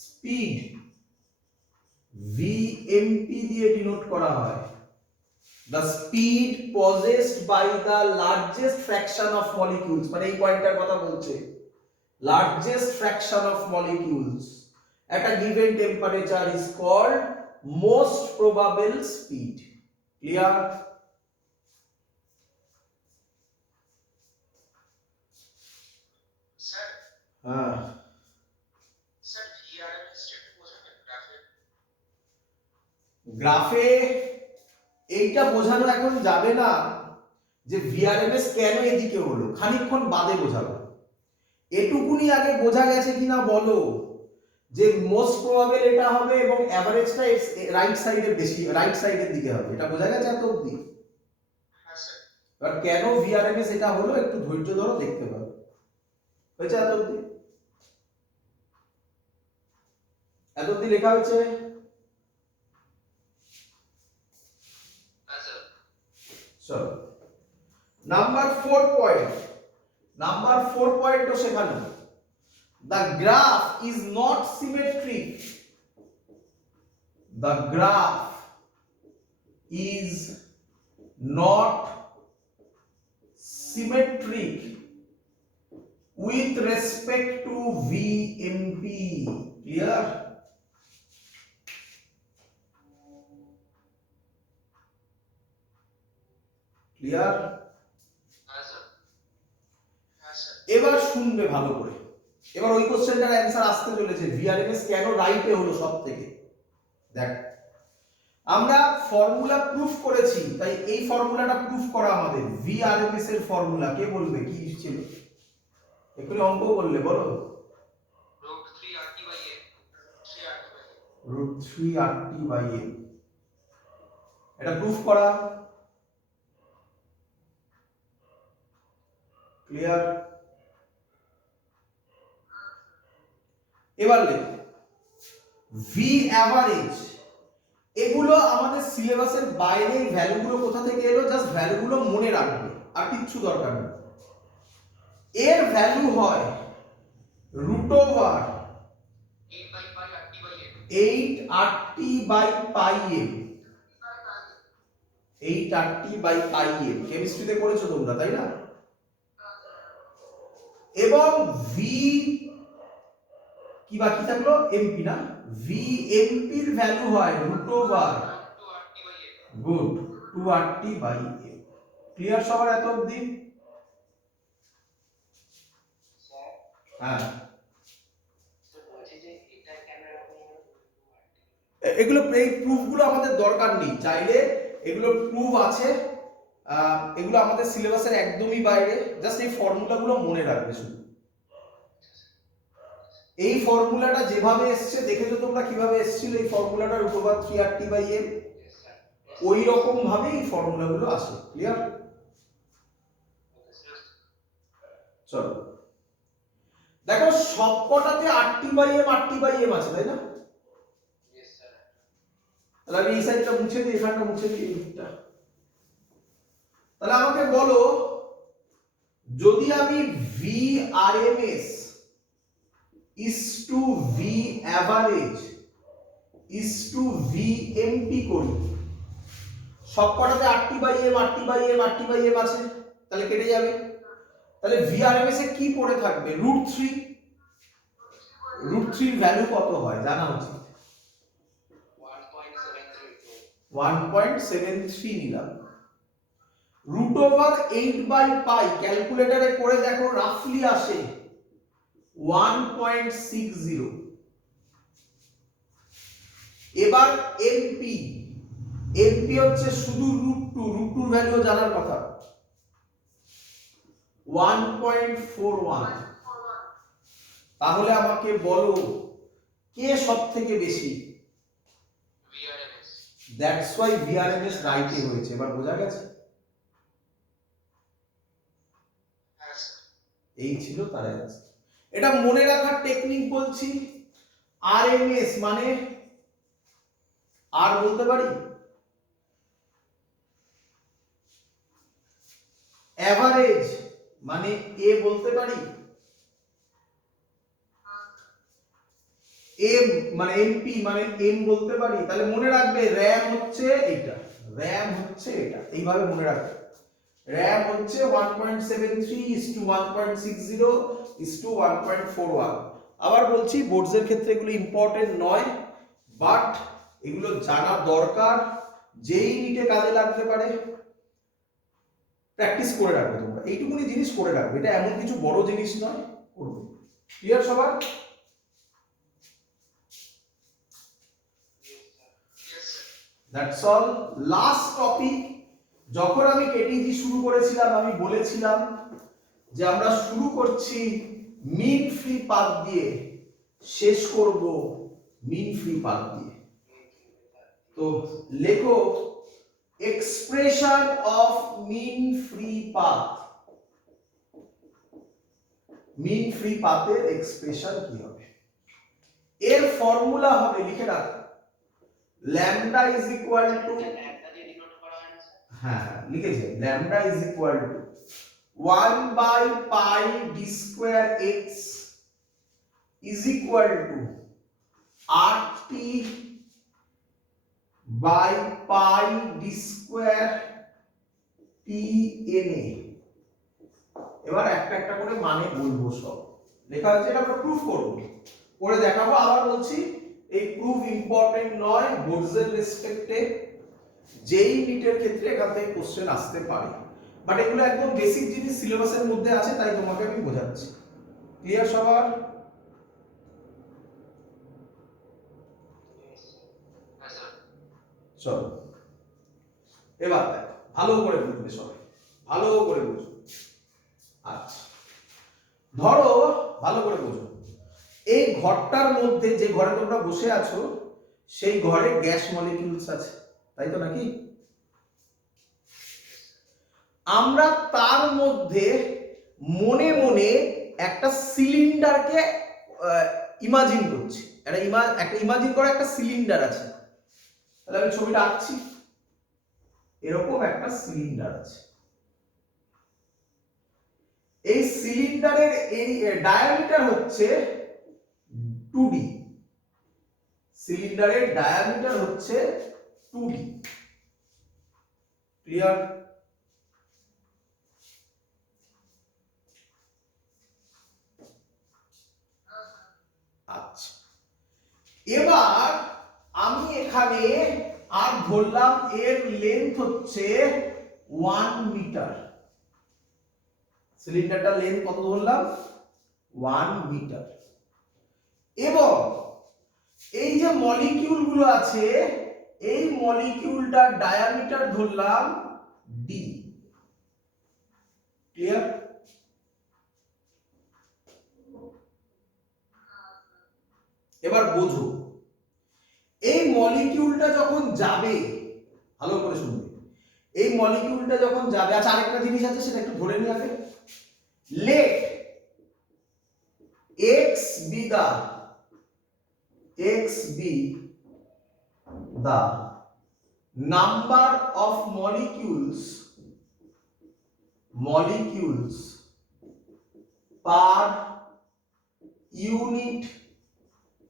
speed, VMP দিয়ে denote করা হয়। The speed possessed by the largest fraction of molecules, মানে এই পয়েন্টটার কথা বলছে, largest fraction of molecules at a given temperature is called most probable speed. Clear? Sir, হ্যাঁ, sir, VRMS টা বোঝাবেন গ্রাফে? গ্রাফে এইটা বোঝানো এখন যাবে না যে ভিআরএমএস কেন এদিকে হলো, খানিকক্ষণ বাদে বোঝাবো। এটুকুনি আগে বোঝা গেছে কিনা বলো যে মোস্ট প্রবাবল এটা হবে এবং এভারেজটা রাইট সাইডের বেশি, রাইট সাইডের দিকে হবে, এটা বোঝা গেছে এত অবধি? হ্যাঁ স্যার। এবার কেন ভিআরএমএস এটা হলো একটু ধৈর্য ধরো, দেখতে পাবে। হয়েছে এত অবধি? এত অবধি লেখা হয়েছে? হ্যাঁ স্যার। চলো নাম্বার 4 পয়েন্ট শেখানো। The graph is not symmetric. The graph is not symmetric with respect to VMP. Clear? Clear? হ্যাঁ স্যার। হ্যাঁ স্যার। এবার শুনবে ভালো করে, এবার ওই কোশ্চেনটার অ্যানসার আসতে চলেছে, ভিআরএমএস কেন রাইটে হলো সব থেকে। দেখ, আমরা ফর্মুলা প্রুফ করেছি, তাই এই ফর্মুলাটা প্রুফ করা আমাদের। ভিআরএমএস এর ফর্মুলা কে বলবে কি ছিল? একটু অঙ্ক করলে বলো। √3RT/m, √3RT/m, এটা প্রুফ করা। ক্লিয়ার? এবার লেখ ভি অ্যাভারেজ। এগুলো আমাদের সিলেবাসের বাইরের ভ্যালুগুলো কোথা থেকে এলো, জাস্ট ভ্যালুগুলো মনে রাখবে, আর কিচ্ছু দরকার নেই। এর ভ্যালু হয় √8RT/m, 8RT/m। কেমিস্ট্রিতে করেছো তোমরা, তাই না? এবং ভি কি বাকি থাকলো, এমপি না, ভিএমপি এর ভ্যালু হয় √2R, গুড, 2RT/m। ক্লিয়ার সবার এত অবধি? হ্যাঁ, এগুলো এই প্রুফগুলো আমাদের দরকার নেই, চাইলে এগুলো প্রুফ আছে, এগুলো আমাদের সিলেবাসের একদমই বাইরে, জাস্ট এই ফর্মুলাগুলো মনে রাখবে শুধু। এই ফর্মুলাটা যেভাবে এসছে দেখেছো তোমরা কিভাবে এসেছিল, এই ফর্মুলাটা √3RT/m, ওই রকম ভাবে এই ফর্মুলাগুলো আসে। ক্লিয়ার? চলো দেখো, সবকটাতে RT/m আছে, তাই না? তাহলে আমি এই সাইডটা মুছে দিই, এখানটা মুছে দিই, এই দিকটা। তাহলে আমাকে বলো, যদি আমি VRMS is to V average is to VMP করি, সবকটাতে RT/m আছে, তাহলে কেটে যাবে। তাহলে VRMS এ কি পড়ে থাকবে? √3। √3 এর ভ্যালু কত হয় জানা উচিত। 1.73 নিলাম। রুট ওভার 8/পাই ক্যালকুলেটরে করে দেখো রাফলি আসে 1.60। এবার এমপি, এমপি হচ্ছে শুধু রুট টুর ভ্যালু জানার কথা, 1.41। তাহলে আমাকে বলো কে সব থেকে বেশি? VRMS। দ্যাটস ওয়াই ভিআরএমএস রাইটে হয়েছে। এবার বোঝা গেছে? হ্যাঁ স্যার। এই ছিল তার অ্যান্সার। এটা মনে রাখার টেকনিক বলছি। আরএমএস মানে আর বলতে পারি, অ্যাভারেজ মানে এ বলতে পারি, এম মানে এমপি মানে এম বলতে পারি। তাহলে মনে রাখবে র্যাম হচ্ছে এটা, র্যাম হচ্ছে এটা, এইভাবে মনে রাখবে। র্যাম হচ্ছে 1.73:1.60:1.41। আবার বলছি বোর্ডসের ক্ষেত্রে এগুলো ইম্পর্টেন্ট নয়, বাট এগুলো জানা দরকার, যেই নিটে কাজে লাগতে পারে। প্র্যাকটিস করে রাখবে তোমরা, এইটুকুনি জিনিস করে রাখবে, এটা এমন কিছু বড় জিনিস নয়, করবে। ক্লিয়ার সবার? That's all. Last topic. যখন আমি কেটিজি শুরু করেছিলাম আমি বলেছিলাম যে আমরা শুরু করছি মিন ফ্রি পাথ দিয়ে, শেষ করব মিন ফ্রি পাথ দিয়ে। তো লেখো expression of mean free path. Mean free পাথের এক্সপ্রেশন কি হবে? এর ফর্মুলা হবে, লিখে রাখ, ল্যামডা ইজ ইকুয়াল টু, হ্যাঁ লিখেছে, ল্যামডা ইজ ইকুয়াল টু 1/পাই d square x is equal to RT by pi d square TNA। এবার একটা একটা করে মানে বলবো, সব লেখা হয়েছে, এটা আমরা প্রুফ করব, করে দেখাবো। আবার বলছি এই প্রুফ ইম্পর্টেন্ট নয় বোর্ডসের রেসপেক্টে, যেই নিটের ক্ষেত্রে এখান থেকে কোশ্চেন আসতে পারে, বাট এগুলো একদম বেসিক জিনিস সিলেবাসের মধ্যে আছে, তাই তোমাকে আমি বোঝাচ্ছি। ক্লিয়ার সবার? হ্যাঁ স্যার। চলো এবার দেখো, ভালো করে বুঝবে সবাই, ভালো করে বুঝো। আচ্ছা ধরো, ভালো করে বুঝো, এই ঘরটার মধ্যে যে ঘরে তোমরা বসে আছো সেই ঘরে গ্যাস মলিকিউলস আছে, তাই তো নাকি? আমরা তার মধ্যে মনে মনে একটা সিলিন্ডারকে ইমাজিন করছি, একটা ইমাজিন করা একটা সিলিন্ডার আছে। তাহলে আমি ছবিটা আঁকছি, এরকম একটা সিলিন্ডার আছে। এই সিলিন্ডারের ডায়ামিটার হচ্ছে 2D, সিলিন্ডারের ডায়ামিটার হচ্ছে 2D। ক্লিয়ার? আচ্ছা এবার আমি এখানে আর ধরলাম এর লেন্থ হচ্ছে 1 মিটার। সিলিন্ডারটার লেন্থ কত ধরলাম? 1 মিটার। এবং এই যে মলিকিউল গুলো আছে, এই মলিকিউলটার ডায়ামিটার ধরলাম d। ক্লিয়ার? এবার বোঝো, এই মলিকিউলটা যখন যাবে, ভালো করে শুনবে, এই মলিকিউলটা যখন যাবে, আচ্ছা আরেকটা জিনিস আছে সেটা একটু ধরে নিয়ে আগে, let x be the number of molecules per unit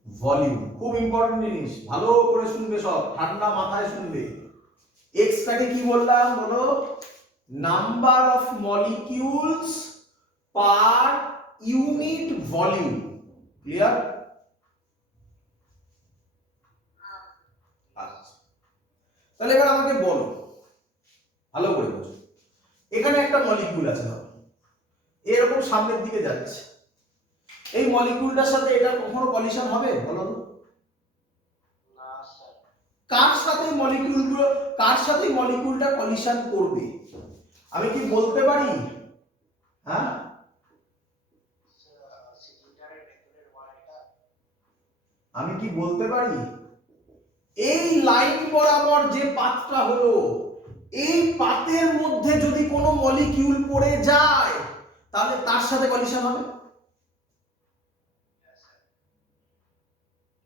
volume. খুব ইম্পর্টেন্ট জিনিস, ভালো করে শুনবে, সব ঠান্ডা মাথায় শুনবে। x টাকে কি বললাম বলো? Number of molecules per unit volume. Clear? আচ্ছা তাহলে এবার আমাকে বলো, ভালো করে বোঝো, এখানে একটা মলিকিউল আছে ধরো, এরকম সামনের দিকে যাচ্ছে, এই মলিকিউলটার সাথে এটা কখনো কলিশন হবে বলো তো? না স্যার। কার সাথে মলিকিউলটা কলিশন করবে আমি কি বলতে পারি? হ্যাঁ, সিলিন্ডারের ভেতরের ওয়ালটা। আমি কি বলতে পারি এই লাইন বরাবর যে পাতটা হলো, এই পাতের মধ্যে যদি কোনো মলিকিউল পড়ে যায় তাহলে তার সাথে কলিশন হবে?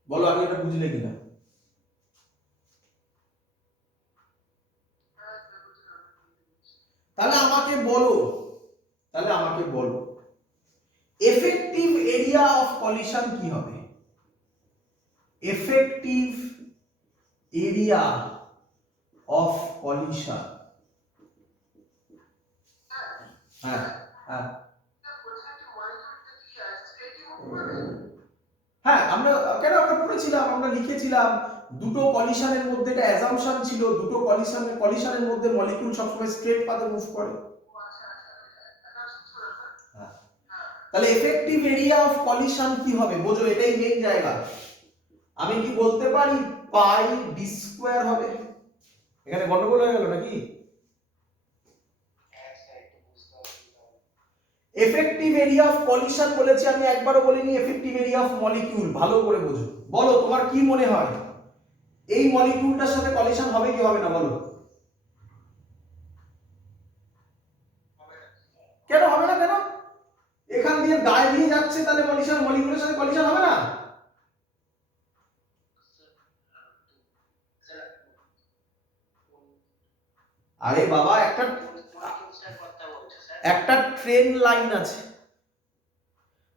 বলো আগে এটা বুঝলে কিনা। তাহলে আমাকে বলো এফেক্টিভ এরিয়া অফ কলিশন কি হবে? এফেক্টিভ এরিয়া অফ কলিশন, হ্যাঁ হ্যাঁ হ্যাঁ, আমরা কেন আমরা পড়েছিলাম, আমরা লিখেছিলাম দুটো কলিশনের মধ্যে একটা অ্যাজাম্পশন ছিল, দুটো কলিশনের মধ্যে মলিকিউল সবসময় স্ট্রেট পাথে মুভ করে। হ্যাঁ, তাহলে এফেক্টিভ এরিয়া অফ কলিশন কি হবে বোঝো, এটাই মেইন জায়গা। আমি কি বলতে পারি পাই ডি স্কয়ার হবে? এখানে গন্ডগোল হয়ে গেল নাকি? এফেক্টিভ এরিয়া অফ কলিশন বলেছি আমি, একবারও বলিনি এফেক্টিভ এরিয়া অফ মলিকিউল। ভালো করে বোঝো, বলো তোমার কি মনে হয় এই মলিকিউলটার সাথে কলিশন হবে কি হবে না বলো? কেন হবে না? কেন? এখান দিয়ে গায়ে দিয়ে যাচ্ছে, তাহলে মলিকিউলের সাথে কলিশন হবে না? আরে বাবা, একটা ট্রেন লাইন আছে,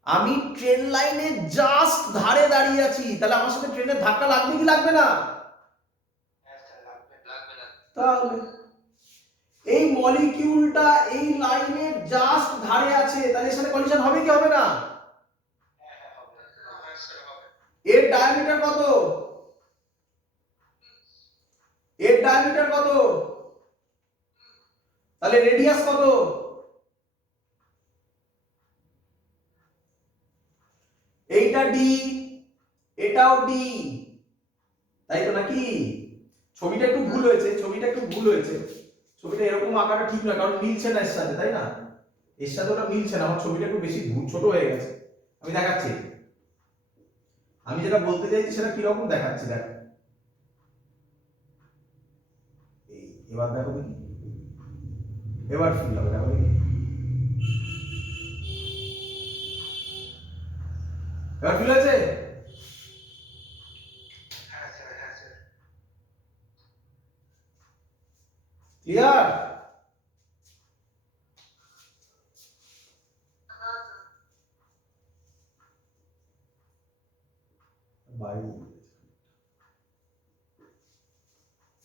আমি ট্রেন লাইনে জাস্ট ধারে দাঁড়িয়ে আছি, তাহলে আমার সাথে ট্রেনের ধাক্কা লাগবে কি লাগবে না? তাহলে এই মলিকিউলটা এই লাইনের জাস্ট ধারে আছে, তাহলে এর সাথে কলিশন হবে কি হবে না? এর ডায়ামিটার কত? এর ডায়ামিটার কত? তাহলে রেডিয়াস কত? এইটা ডি, এটাও ডি, তাই তো নাকি? ছবিটা একটু ভুল হয়েছে, ছবিটা এরকম আঁকাটা ঠিক নয়, কারণ মিলছে না এর সাথে, তাই না? এর সাথে ওটা মিলছে না, আমার ছবিটা একটু বেশি ছোট হয়ে গেছে। আমি দেখাচ্ছি, আমি যেটা বলতে চাইছি সেটা কিরকম দেখাচ্ছি দেখ। এবার দেখো দেখি, এবার ফিল হবে, দেখো দেখি, এবার ফিল হয়েছে? ক্লিয়ার?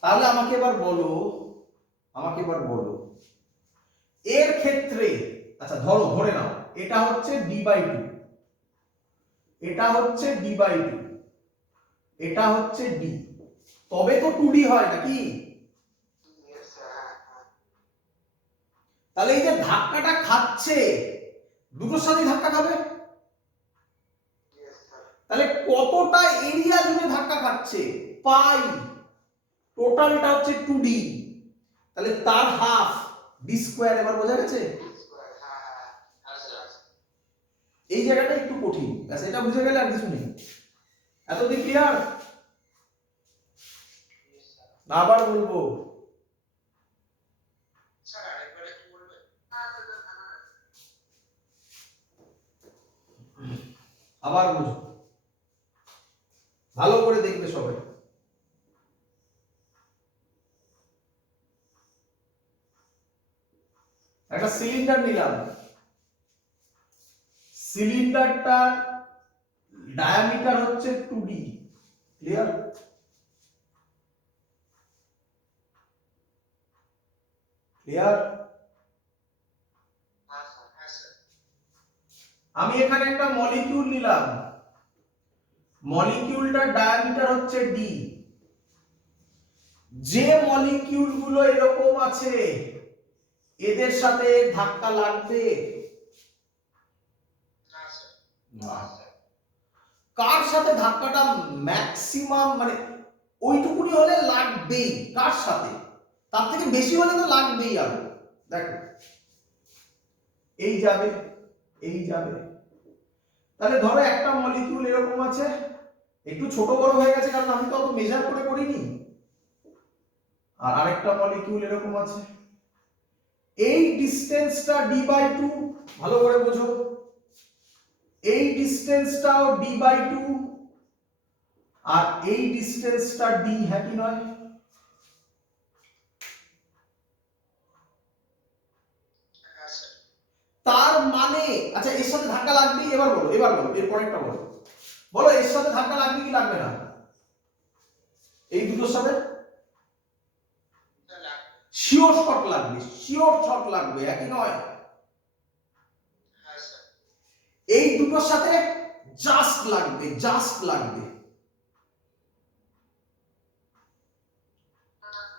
তাহলে আমাকে এবার বলো এর ক্ষেত্রে, আচ্ছা ধরে নাও এটা হচ্ছে d/2, এটা হচ্ছে d/2, এটা হচ্ছে d, তবে তো 2d হয় নাকি? তাহলে এই যে ধাক্কাটা খাচ্ছে, দুটোর সাথে ধাক্কা খাবে, তাহলে কতটা এরিয়া জুড়ে ধাক্কা খাচ্ছে? পাই, টোটালটা হচ্ছে 2d, তাহলে তার হাফ ডি স্কয়ার। এবার বোঝা গেছে? এই জায়গাটা একটু কঠিন, ব্যাস এটা বুঝে গেলে আর কিছু নেই। এতদিন ক্লিয়ার? আবার বলবো, আবার বুঝো, ভালো করে দেখবে সবাই। একটা সিলিন্ডার নিলাম, সিলিন্ডারটার ডায়ামিটার হচ্ছে 2d, ক্লিয়ার? ক্লিয়ার? আমি এখানে একটা মলিকিউল নিলাম, মলিকিউলটার ডায়ামিটার হচ্ছে d, যে মলিকিউল গুলো এরকম আছে এদের সাথে ধাক্কা লাগবে না স্যার না। কার সাথে ধাক্কাটা ম্যাক্সিমাম মানে ওইটুকুনি হলে লাগবেই, কার সাথে? তার থেকে বেশি হলে তো লাগবেই আরো। দেখো এই যাবে এই যাবে, তাহলে ধরো একটা মলিকিউল এরকম আছে, একটু ছোট বড় হয়ে গেছে কারণ আমি তো অত মেজার করে করিনি, আর আরেকটা মলিকিউল এরকম আছে, এই ডিসটেন্সটা d/2, ভালো করে বোঝো, এই ডিসটেন্সটাও d/2 আর এই ডিসটেন্সটা d, হ্যাঁ কি নয়? হ্যাঁ স্যার তার মানে আচ্ছা এর সাথে ধাক্কা লাগবে, এবার বলো এর পরেরটা বলো, বলো এর সাথে ধাক্কা লাগবে কি লাগবে না? এই দুটোর সাথে শিওর শর্ট লাগবে, শিওর শর্ট লাগবে, একই নয়? হ্যাঁ স্যার এই দুটোর সাথে জাস্ট লাগবে, জাস্ট লাগবে।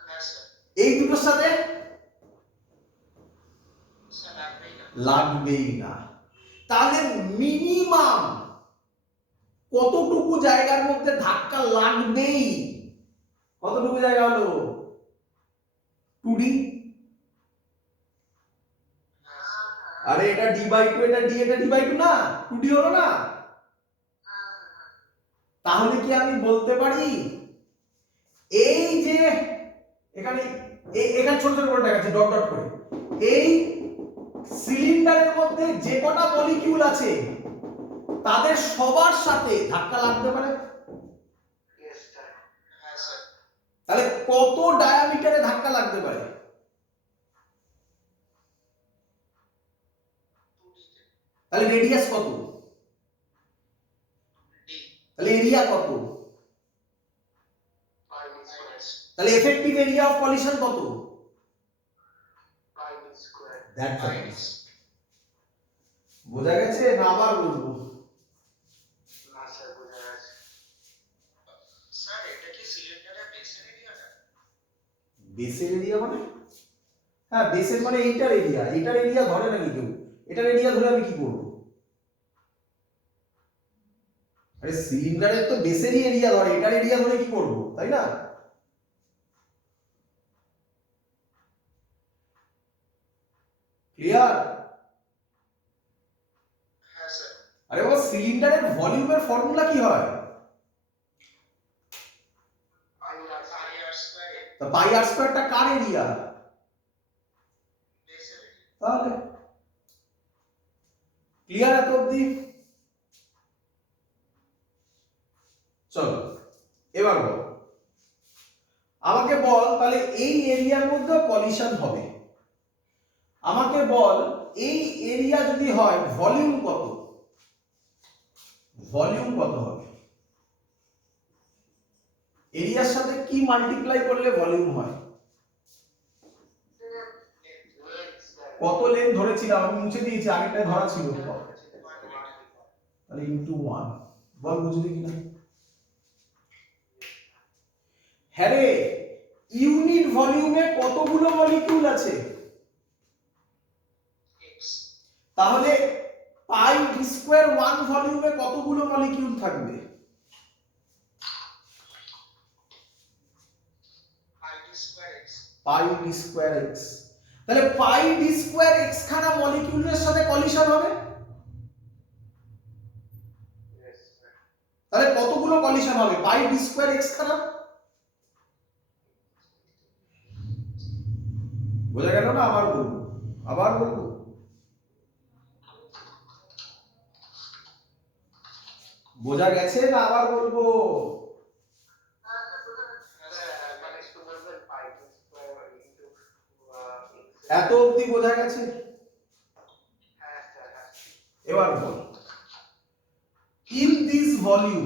হ্যাঁ স্যার এই দুটোর সাথে স্যার লাগবেই না লাগবেই না। তাহলে মিনিমাম কতটুকু জায়গার মধ্যে ধাক্কা লাগবেই? কতটুকু জায়গা হলো? 2d। আরে এটা d/2, এটা d, এটা d/2 না, 2d হলো না? তাহলে কি আমি বলতে পারি এই যে এখানে এখানে ছোট ছোট করে দেখাচ্ছে ডট ডট করে, এই সিলিন্ডারের মধ্যে যে কটা মলিকিউল আছে তাদের সবার সাথে ধাক্কা লাগতে পারে? ইয়েস স্যার হ্যাঁ স্যার তাহলে কত ডায়ামিটারে ধাক্কা লাগতে পারে? তাহলে রেডিয়াস কত? ডি তাহলে এরিয়া কত? পাই স্কয়ার তাহলে এফেক্টিভ এরিয়া অফ কলিশন কত? Pi square that's it. বোঝা গেছে না আবার বলবো? না স্যার বোঝা গেছে স্যার এটা কি সিলিন্ডারের বেসের এরিয়াটা বেসের এরিয়া মানে? হ্যাঁ বেসের মানে এইটার এরিয়া, এইটার এরিয়া ধরে নাকি কেউ? এটার এরিয়া ধরে আমি কি করব? আরে সিলিন্ডারের তো বেসেরই এরিয়া ধরে, এটার এরিয়া ধরে কি করব, তাই না? ক্লিয়ার? হ্যাঁ স্যার আরে বাবা সিলিন্ডারের ভলিউমের ফর্মুলা কি হয়? পাই আর স্কয়ার তা পাই আর স্কয়ারটা কার এরিয়া? বেসের এরিয়া তাহলে ক্লিয়ার এত অবধি? চলো এবার বল, আমাকে বল তাহলে এই এরিয়ার মধ্যে কলিশন হবে, আমাকে বল এই এরিয়া যদি হয় ভলিউম কত? ভলিউম কত হবে? এরিয়ার সাথে কি মাল্টিপ্লাই করলে ভলিউম হয়? কত লেন্থ ধরেছিলাম আমি, মুছে দিয়েছি, আগেরটায় ধরা ছিল, তাহলে ইনটু 1। বল বুঝলি কিনা? হ্যাঁ রে, ইউনিট ভলিউমে কতগুলো মলিকিউল আছে? তাহলে পাই ডি স্কয়ার 1 ভলিউমে কতগুলো মলিকিউল থাকবে? Pi d square x. তাহলে পাই ডি স্কয়ার এক্স খানা মলিকিউলের সাথে কলিশন হবে, তাহলে কতগুলো কলিশন হবে পাই ডি স্কয়ার এক্স খানা? বোঝা গেল না? আবার বলবো, আবার বলবো? বোঝা গেছে না আবার বলবো? এত অবধি বোঝা গেছে? এবার বল, in this volume,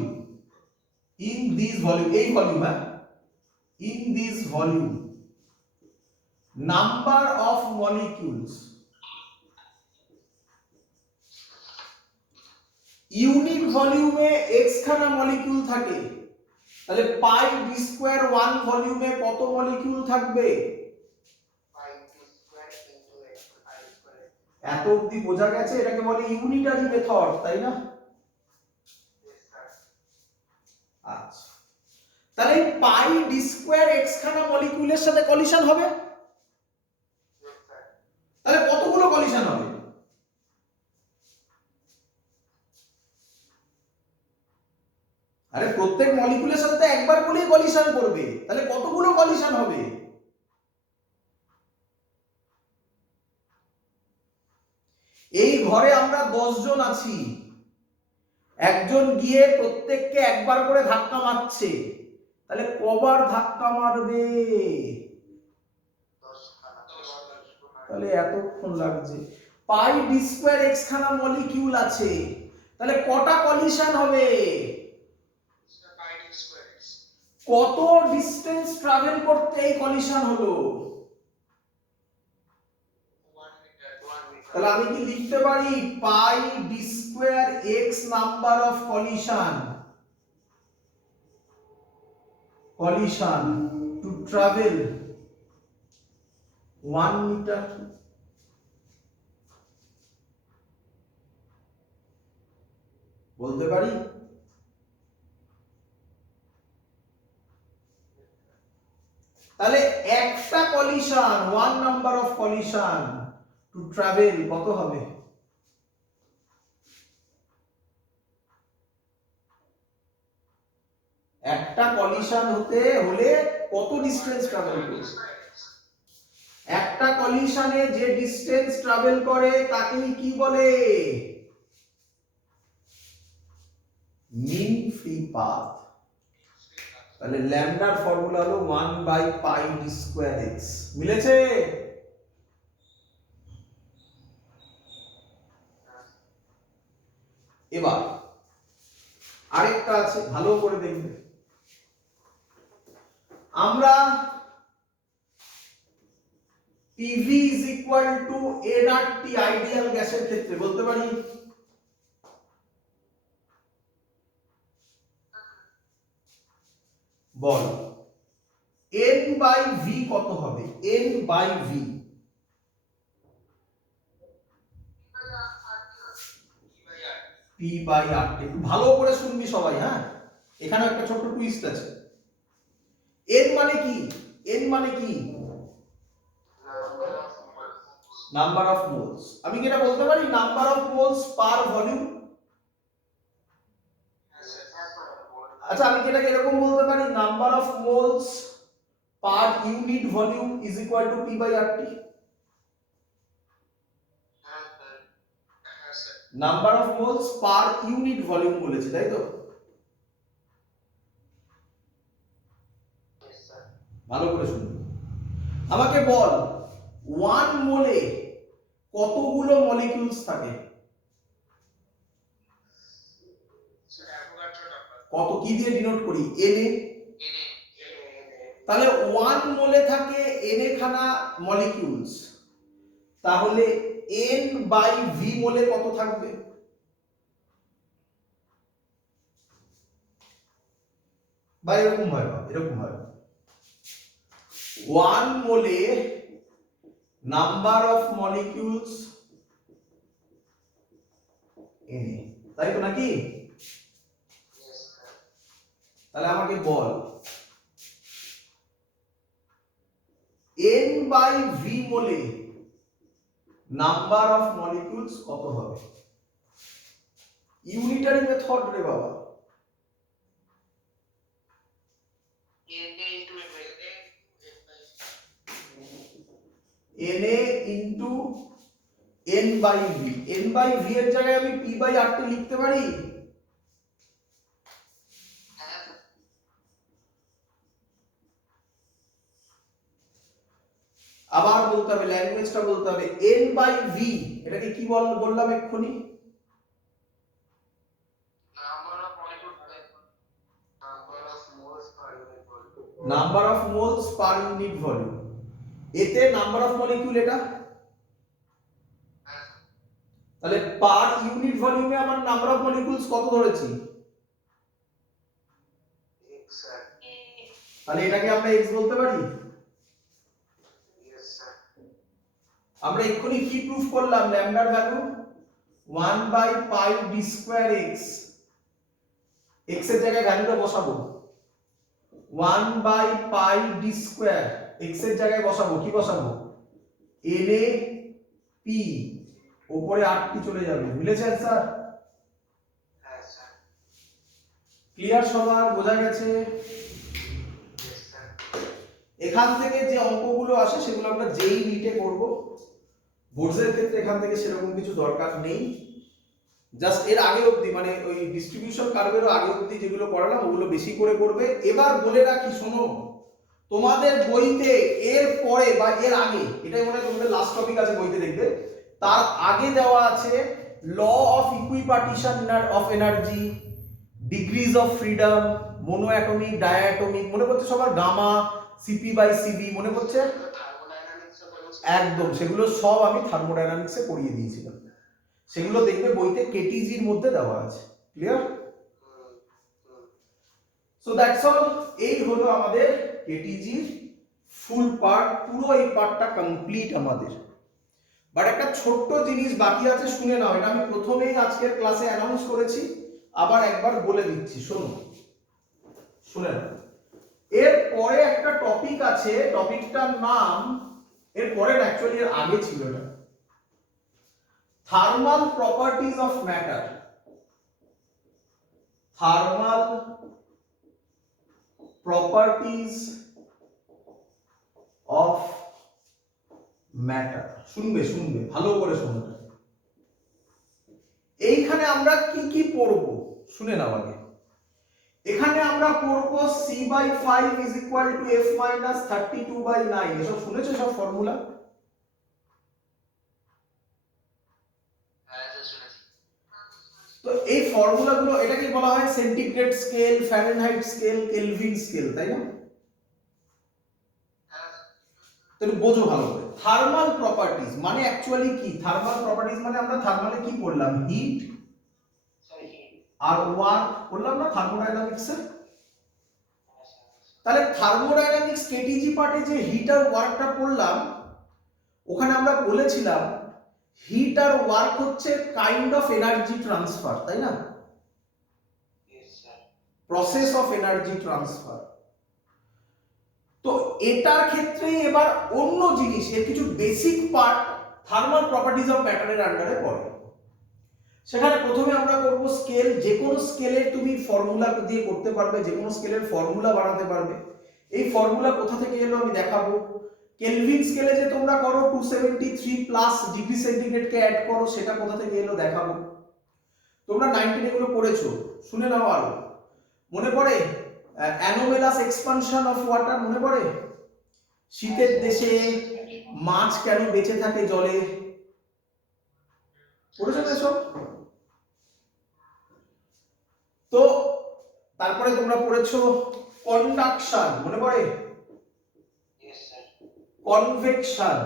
in this volume, এই ভলিউম, হ্যাঁ, in this volume number of molecules, unit ভলিউমে এক্স খানা মলিকিউল থাকে, তাহলে পাই ডি স্কয়ার 1 ভলিউমে কত মলিকিউল থাকবে? Pi d square into x pi square. এত অবধি বোঝা গেছে? এটাকে বলে ইউনিটারি মেথড, তাই না? Yes sir. আচ্ছা, তাহলে পাই ডি স্কয়ার এক্স খানা মলিকিউলের সাথে কলিশন হবে। Yes sir. তাহলে কতগুলো কলিশন হবে? আরে প্রত্যেক মলিকিউলের সাথে তো একবার করেই কলিশন করবে, তাহলে কতগুলো কলিশন হবে? এই ঘরে আমরা 10 জন আছি, একজন গিয়ে প্রত্যেককে একবার করে ধাক্কা মারছে, তাহলে কবার ধাক্কা মারবে? 10 খানা। তাহলে এতক্ষণ লাগছে। পাই ডি স্কয়ার এক্স খানা মলিকিউল আছে, তাহলে কটা কলিশন হবে? স্যার পাই ডি স্কয়ার এক্স। কত ডিসটেন্স ট্রাভেল করতে এই কলিশন হলো? 1 মিটার। 1 মিটার। তাহলে আমি কি লিখতে পারি pi d square x number of collision to travel 1 metre. বলতে পারি? তাহলে একটা collision 1 number of collision to travel কত হবে? একটা কলিশন হতে হলে কত ডিসটেন্স ট্রাভেল করবে? একটা কলিশনে যে ডিসটেন্স ট্রাভেল করে তাকেই কি বলে? Mean free path. তাহলে ল্যামডার ফর্মুলা হলো 1 by pi d square x. মিলেছে? এবার আরেকটা আছে, ভালো করে দেখবে। আমরা PV is equal to nRT ideal গ্যাসের ক্ষেত্রে বলতে পারি বল n বাই v কত হবে? n by v p by RT। একটু ভালো করে শুনবি সবাই, হ্যাঁ? এখানে একটা ছোট্ট টুইস্ট আছে। n মানে কি? n মানে কি? Number of moles. আমি কি এটা বলতে পারি number of moles per volume? আচ্ছা, আমি কি এটাকে এরকম বলতে পারি number of moles per unit volume is equal to p by RT? Number of moles per unit volume বলেছে, তাই তো? ভালো করে শুনুন, আমাকে বল 1 মোলে কতগুলো মলিকিউলস থাকে? কত কি দিয়ে ডিনোট করি? Na। তাহলে 1 মোলে থাকে Na খানা মলিকিউলস, তাহলে n বাই v মোলে কত থাকবে? বা এরকম হয়, এরকম হয় 1 মোলে নাম্বার অফ মলিকিউলস Na, তাই তো নাকি? তাহলে আমাকে বল n বাই v মোলে নাম্বার অফ মলিকিউলস কত হবে? ইউনিটারি মেথড রে বাবা। Na into n by v। n by v এর জায়গায় আমি p বাই RT লিখতে পারি? আবার বলতে হবে, ল্যাঙ্গুয়েজটা বলতে হবে n বাই v। এটাকে কি বললাম এক্ষুনি? Number of moles per unit volume. এতে নাম্বার অফ মলিকিউল এটা, তাহলে পার ইউনিট ভলিউমে আমার নাম্বার অফ মলিকিউলস কত ধরেছি? স্যার। তাহলে এটাকে আমরা x বলতে পারি। Yes sir. আমরা এক্ষুনি কি প্রুফ করলাম, ল্যামডার value 1 by pi d square x, x এর জায়গায় ভ্যালুটা বসাবো 1 by pi d square, x এর জায়গায় বসাবো কি বসাবো na p, উপরে 8টি চলে যাবে। মিলেছে স্যার? হ্যাঁ স্যার। ক্লিয়ার সবার? বোঝা গেছে? Yes sir. এখান থেকে যে অঙ্কগুলো আসে সেগুলো আমরা যেই নিটে করব, বোর্ডসের ক্ষেত্রে এখান থেকে সেরকম কিছু দরকার নেই। জাস্ট এর আগে অবধি মানে ওই ডিস্ট্রিবিউশন কার্ভেরও আগে অবধি যেগুলো পড়ালাম ওগুলো বেশি করে করবে। এবার বলে রাখি শোনো, তোমাদের বইতে এর পরে বা এর আগে, এটাই মনে হয় তোমাদের লাস্ট টপিক আছে বইতে দেখবে, তার আগে দেওয়া আছে law of equipartition of energy, degrees of freedom, mono atomic, diatomic, মনে পড়ছে সবার? গামা, সিপি বাই সিবি, মনে পড়ছে? থার্মোডাইনামিক্সে বলেছি। একদম, সেগুলো সব আমি থার্মোডাইনামিক্সে পড়িয়ে দিয়েছিলাম। সেগুলো দেখবে বইতে কেটিজির মধ্যে দেওয়া আছে। ক্লিয়ার? So that's all. এই হলো আমাদের কেটিজির ফুল পার্ট, পুরো এই পার্টটা কমপ্লিট আমাদের। বাট একটা ছোট্ট জিনিস বাকি আছে, শুনে নাও। এটা আমি প্রথমেই আজকের ক্লাসে অ্যানাউন্স করেছি, আবার একবার বলে দিচ্ছি, শোনো, শুনে নাও। এর পরে একটা টপিক আছে, টপিকটার নাম, এর পরে অ্যাকচুয়ালি এর আগে ছিল এটা, thermal properties of matter. Thermal properties of matter. শুনবে শুনবে ভালো করে শুনবে। এইখানে আমরা কি কি পড়ব শুনে নাও আগে। এখানে আমরা পড়ব c/5 = f - 32/9। এসব শুনেছো সব ফর্মুলা? হ্যাঁ স্যার শুনেছি। তো এই ফর্মুলাগুলো, এটাকে বলা হয় centigrade scale, Fahrenheit scale, Kelvin scale, তাই না? হ্যাঁ। তাহলে বোঝো ভালো করে। থার্মাল প্রপার্টিজ মানে অ্যাকচুয়ালি কি? থার্মাল প্রপার্টিজ মানে আমরা থার্মালে কি পড়লাম? Heat sir heat. আর ওয়ার্ক পড়লাম না থার্মোডাইনামিক্সে? তাহলে থার্মোডাইনামিক্স কেটিজি পার্টে যে হিট আর ওয়ার্কটা পড়লাম, ওখানে আমরা বলেছিলাম হিট আর ওয়ার্ক হচ্ছে কাইন্ড অফ এনার্জি ট্রান্সফার, তাই না? Yes sir. Process of energy transfer. তো এটার ক্ষেত্রেই এবার অন্য জিনিস, এর কিছু basic part thermal properties of ম্যাটারের আন্ডারে পড়ে। সেখানে প্রথমে আমরা করব স্কেল। যে কোনো স্কেলের তুমি ফর্মুলা দিয়ে করতে পারবে, যে কোনো স্কেলের ফর্মুলা বানাতে পারবে। এই ফর্মুলা কোথা থেকে এলো আমি দেখাবো। কেলভিন স্কেলে যে তোমরা করো 273 প্লাস ডিগ্রি সেন্টিগ্রেডকে অ্যাড করো, সেটা কোথা থেকে এলো দেখাবো। তোমরা 19 এগুলো পড়েছো, শুনে নাও আরো। মনে পড়ে অ্যানোমেলাস এক্সপানশন অফ ওয়াটার? মনে পড়ে? শীতের দেশে মাছ কেন বেঁচে থাকে জলে? পড়েছো তো এসব? তো তারপরে তোমরা পড়েছো কন্ডাকশন, মনে পড়ে? Yes sir. কনভেকশন,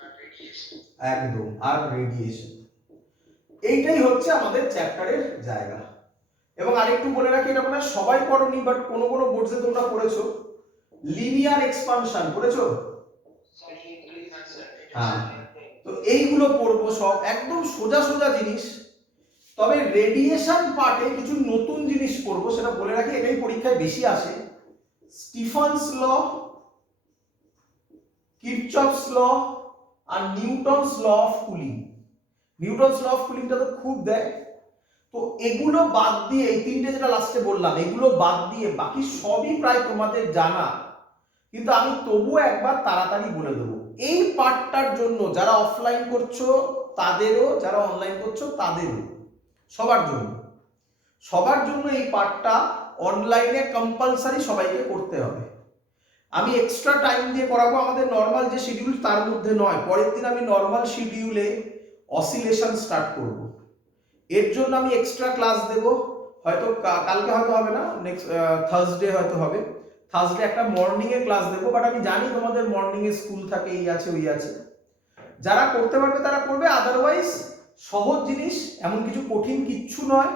আর রেডিয়েশন। একদম, আর রেডিয়েশন। এইটাই হচ্ছে আমাদের চ্যাপ্টারের জায়গা। এবং আরেকটু বলে রাখি, এটা মনে হয় সবাই পড়োনি, বাট কোনো কোনো বোর্ডসে তোমরা পড়েছো লিনিয়ার এক্সপানশন, পড়েছো? Sir heat release sir. হ্যাঁ। তো এইগুলো পড়বো সব, একদম সোজা সোজা জিনিস। তবে রেডিয়েশন পার্টে কিছু নতুন জিনিস পড়বো, সেটা বলে রাখি, এটাই পরীক্ষায় বেশি আসে। স্টিফানস ল, কিরচফস ল আর Newton's law of cooling. Newton's law of কুলিংটা তো খুব দেয়। তো এগুলো বাদ দিয়ে, এই তিনটে যেটা লাস্টে বললাম, এগুলো বাদ দিয়ে বাকি সবই প্রায় তোমাদের জানা, কিন্তু আমি তবুও একবার তাড়াতাড়ি বলে দেবো। এই পার্টটার জন্য যারা অফলাইন করছো তাদেরও, যারা অনলাইন করছো তাদেরও, সবার জন্য, সবার জন্য এই পার্টটা অনলাইনে কম্পালসারি সবাইকে করতে হবে। আমি এক্সট্রা টাইম দিয়ে করাবো, আমাদের নর্মাল যে শিডিউল তার মধ্যে নয়। পরের দিন আমি নর্মাল শিডিউলে অসিলেশন স্টার্ট করব। এর জন্য আমি এক্সট্রা ক্লাস দেব, হয়তো কালকে হয়তো হবে না, নেক্সট থার্সডে হয়তো হবে। থার্সডে একটা মর্নিং এ ক্লাস দেবো, বাট আমি জানি তোমাদের মর্নিং এ স্কুল থাকে, এই আছে ওই আছে। যারা করতে পারবে তারা করবে, আদারওয়াইজ সহজ জিনিস, এমন কিছু কঠিন কিচ্ছু নয়।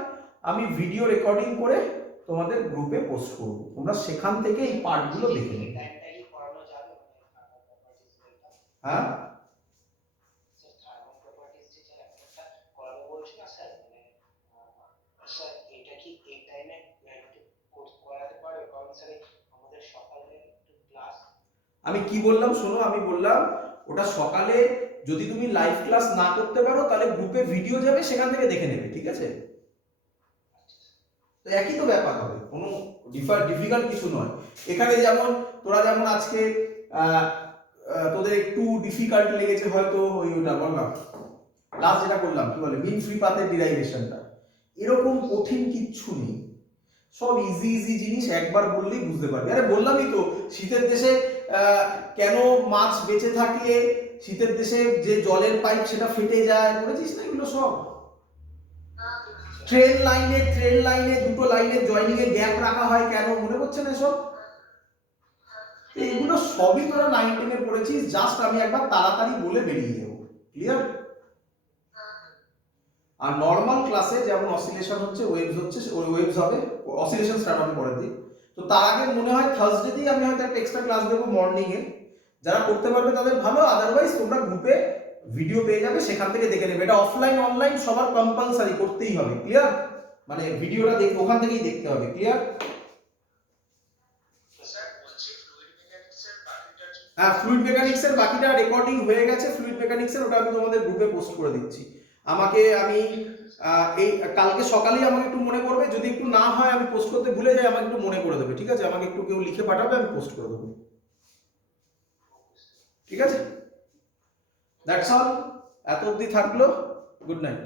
আমি ভিডিও রেকর্ডিং করে তোমাদের গ্রুপে পোস্ট করবো, তোমরা সেখান থেকে এই পার্টগুলো দেখে নেবে। টাইমটা কি করানো যাবে মানে প্রপার্টিজ হ্যাঁ স্যার থার্মাল প্রপার্টিজ যে স্যার একটা করাবো বলছি না স্যার মানে স্যার এটা কি এই টাইমে একটু করাতে পারবে কারণ স্যার আমাদের সকালে একটু ক্লাস। আমি কি বললাম শোনো, আমি বললাম ওটা সকালে যদি তুমি লাইভ ক্লাস না করতে পারো তাহলে গ্রুপে ভিডিও যাবে, সেখান থেকে দেখে নেবে, ঠিক আছে? তো একই তো ব্যাপার হবে, কোনো ডিফিকাল্ট কিছু নয়। এখানে যেমন তোরা যেমন আজকে তোদের একটু ডিফিকাল্ট লেগেছে হয়তো ওটা বললাম লাস্ট যেটা করলাম কি বলে মিন ফ্রি পাথের ডিরাইভেশনটা, এরকম কঠিন কিচ্ছু নেই, সব ইজি ইজি জিনিস একবার বললেই বুঝতে পারবে। আরে বললামই তো শীতের দেশে কেন মাছ বেঁচে থাকে, শীতের দেশে যে জলের পাইপ সেটা ফেটে যায়, পড়েছিস না এগুলো সব? ট্রেন লাইনে দুটো লাইনের জয়েনিং এ গ্যাপ রাখা হয় কেন, মনে পড়ছে না সব? এইগুলো সবই তোরা 9-10 এ পড়েছিস, জাস্ট আমি একবার তাড়াতাড়ি বলে বেরিয়ে যাবো, ক্লিয়ার? আর নর্মাল ক্লাসে যেমন অসিলেশন হচ্ছে ওয়েভস হচ্ছে ওয়েভস হবে, অসিলেশন স্টার্ট হবে পরের দিন। তো তার আগে মনে হয় থার্সডেতেই আমি হয়তো একটা এক্সট্রা ক্লাস দেবো মর্নিং এ, যারা করতে পারবে তাদের ভালো, আদারওয়াইজ তোমরা গ্রুপে ভিডিও পেয়ে যাবে, সেখান থেকে দেখে নেবে। এটা অফলাইন অনলাইন সবার কম্পালসারি করতেই হবে, ক্লিয়ার? মানে ভিডিওটা ওখান থেকেই দেখতে হবে, ক্লিয়ার? স্যার বলছি ফ্লুইড মেকানিক্সের বাকিটা হ্যাঁ ফ্লুইড মেকানিক্সের বাকিটা রেকর্ডিং হয়ে গেছে, ফ্লুইড মেকানিক্সের ওটা আমি তোমাদের গ্রুপে পোস্ট করে দিচ্ছি। আমি এই কালকে সকালেই আমাকে একটু মনে করবে, যদি একটু না হয় আমি পোস্ট করতে ভুলে যাই আমাকে একটু মনে করে দেবে, ঠিক আছে? আমাকে একটু কেউ লিখে পাঠাবে, আমি পোস্ট করে দেবো, ঠিক আছে? দ্যাটস অল, এত অবধি থাকলো, গুড নাইট।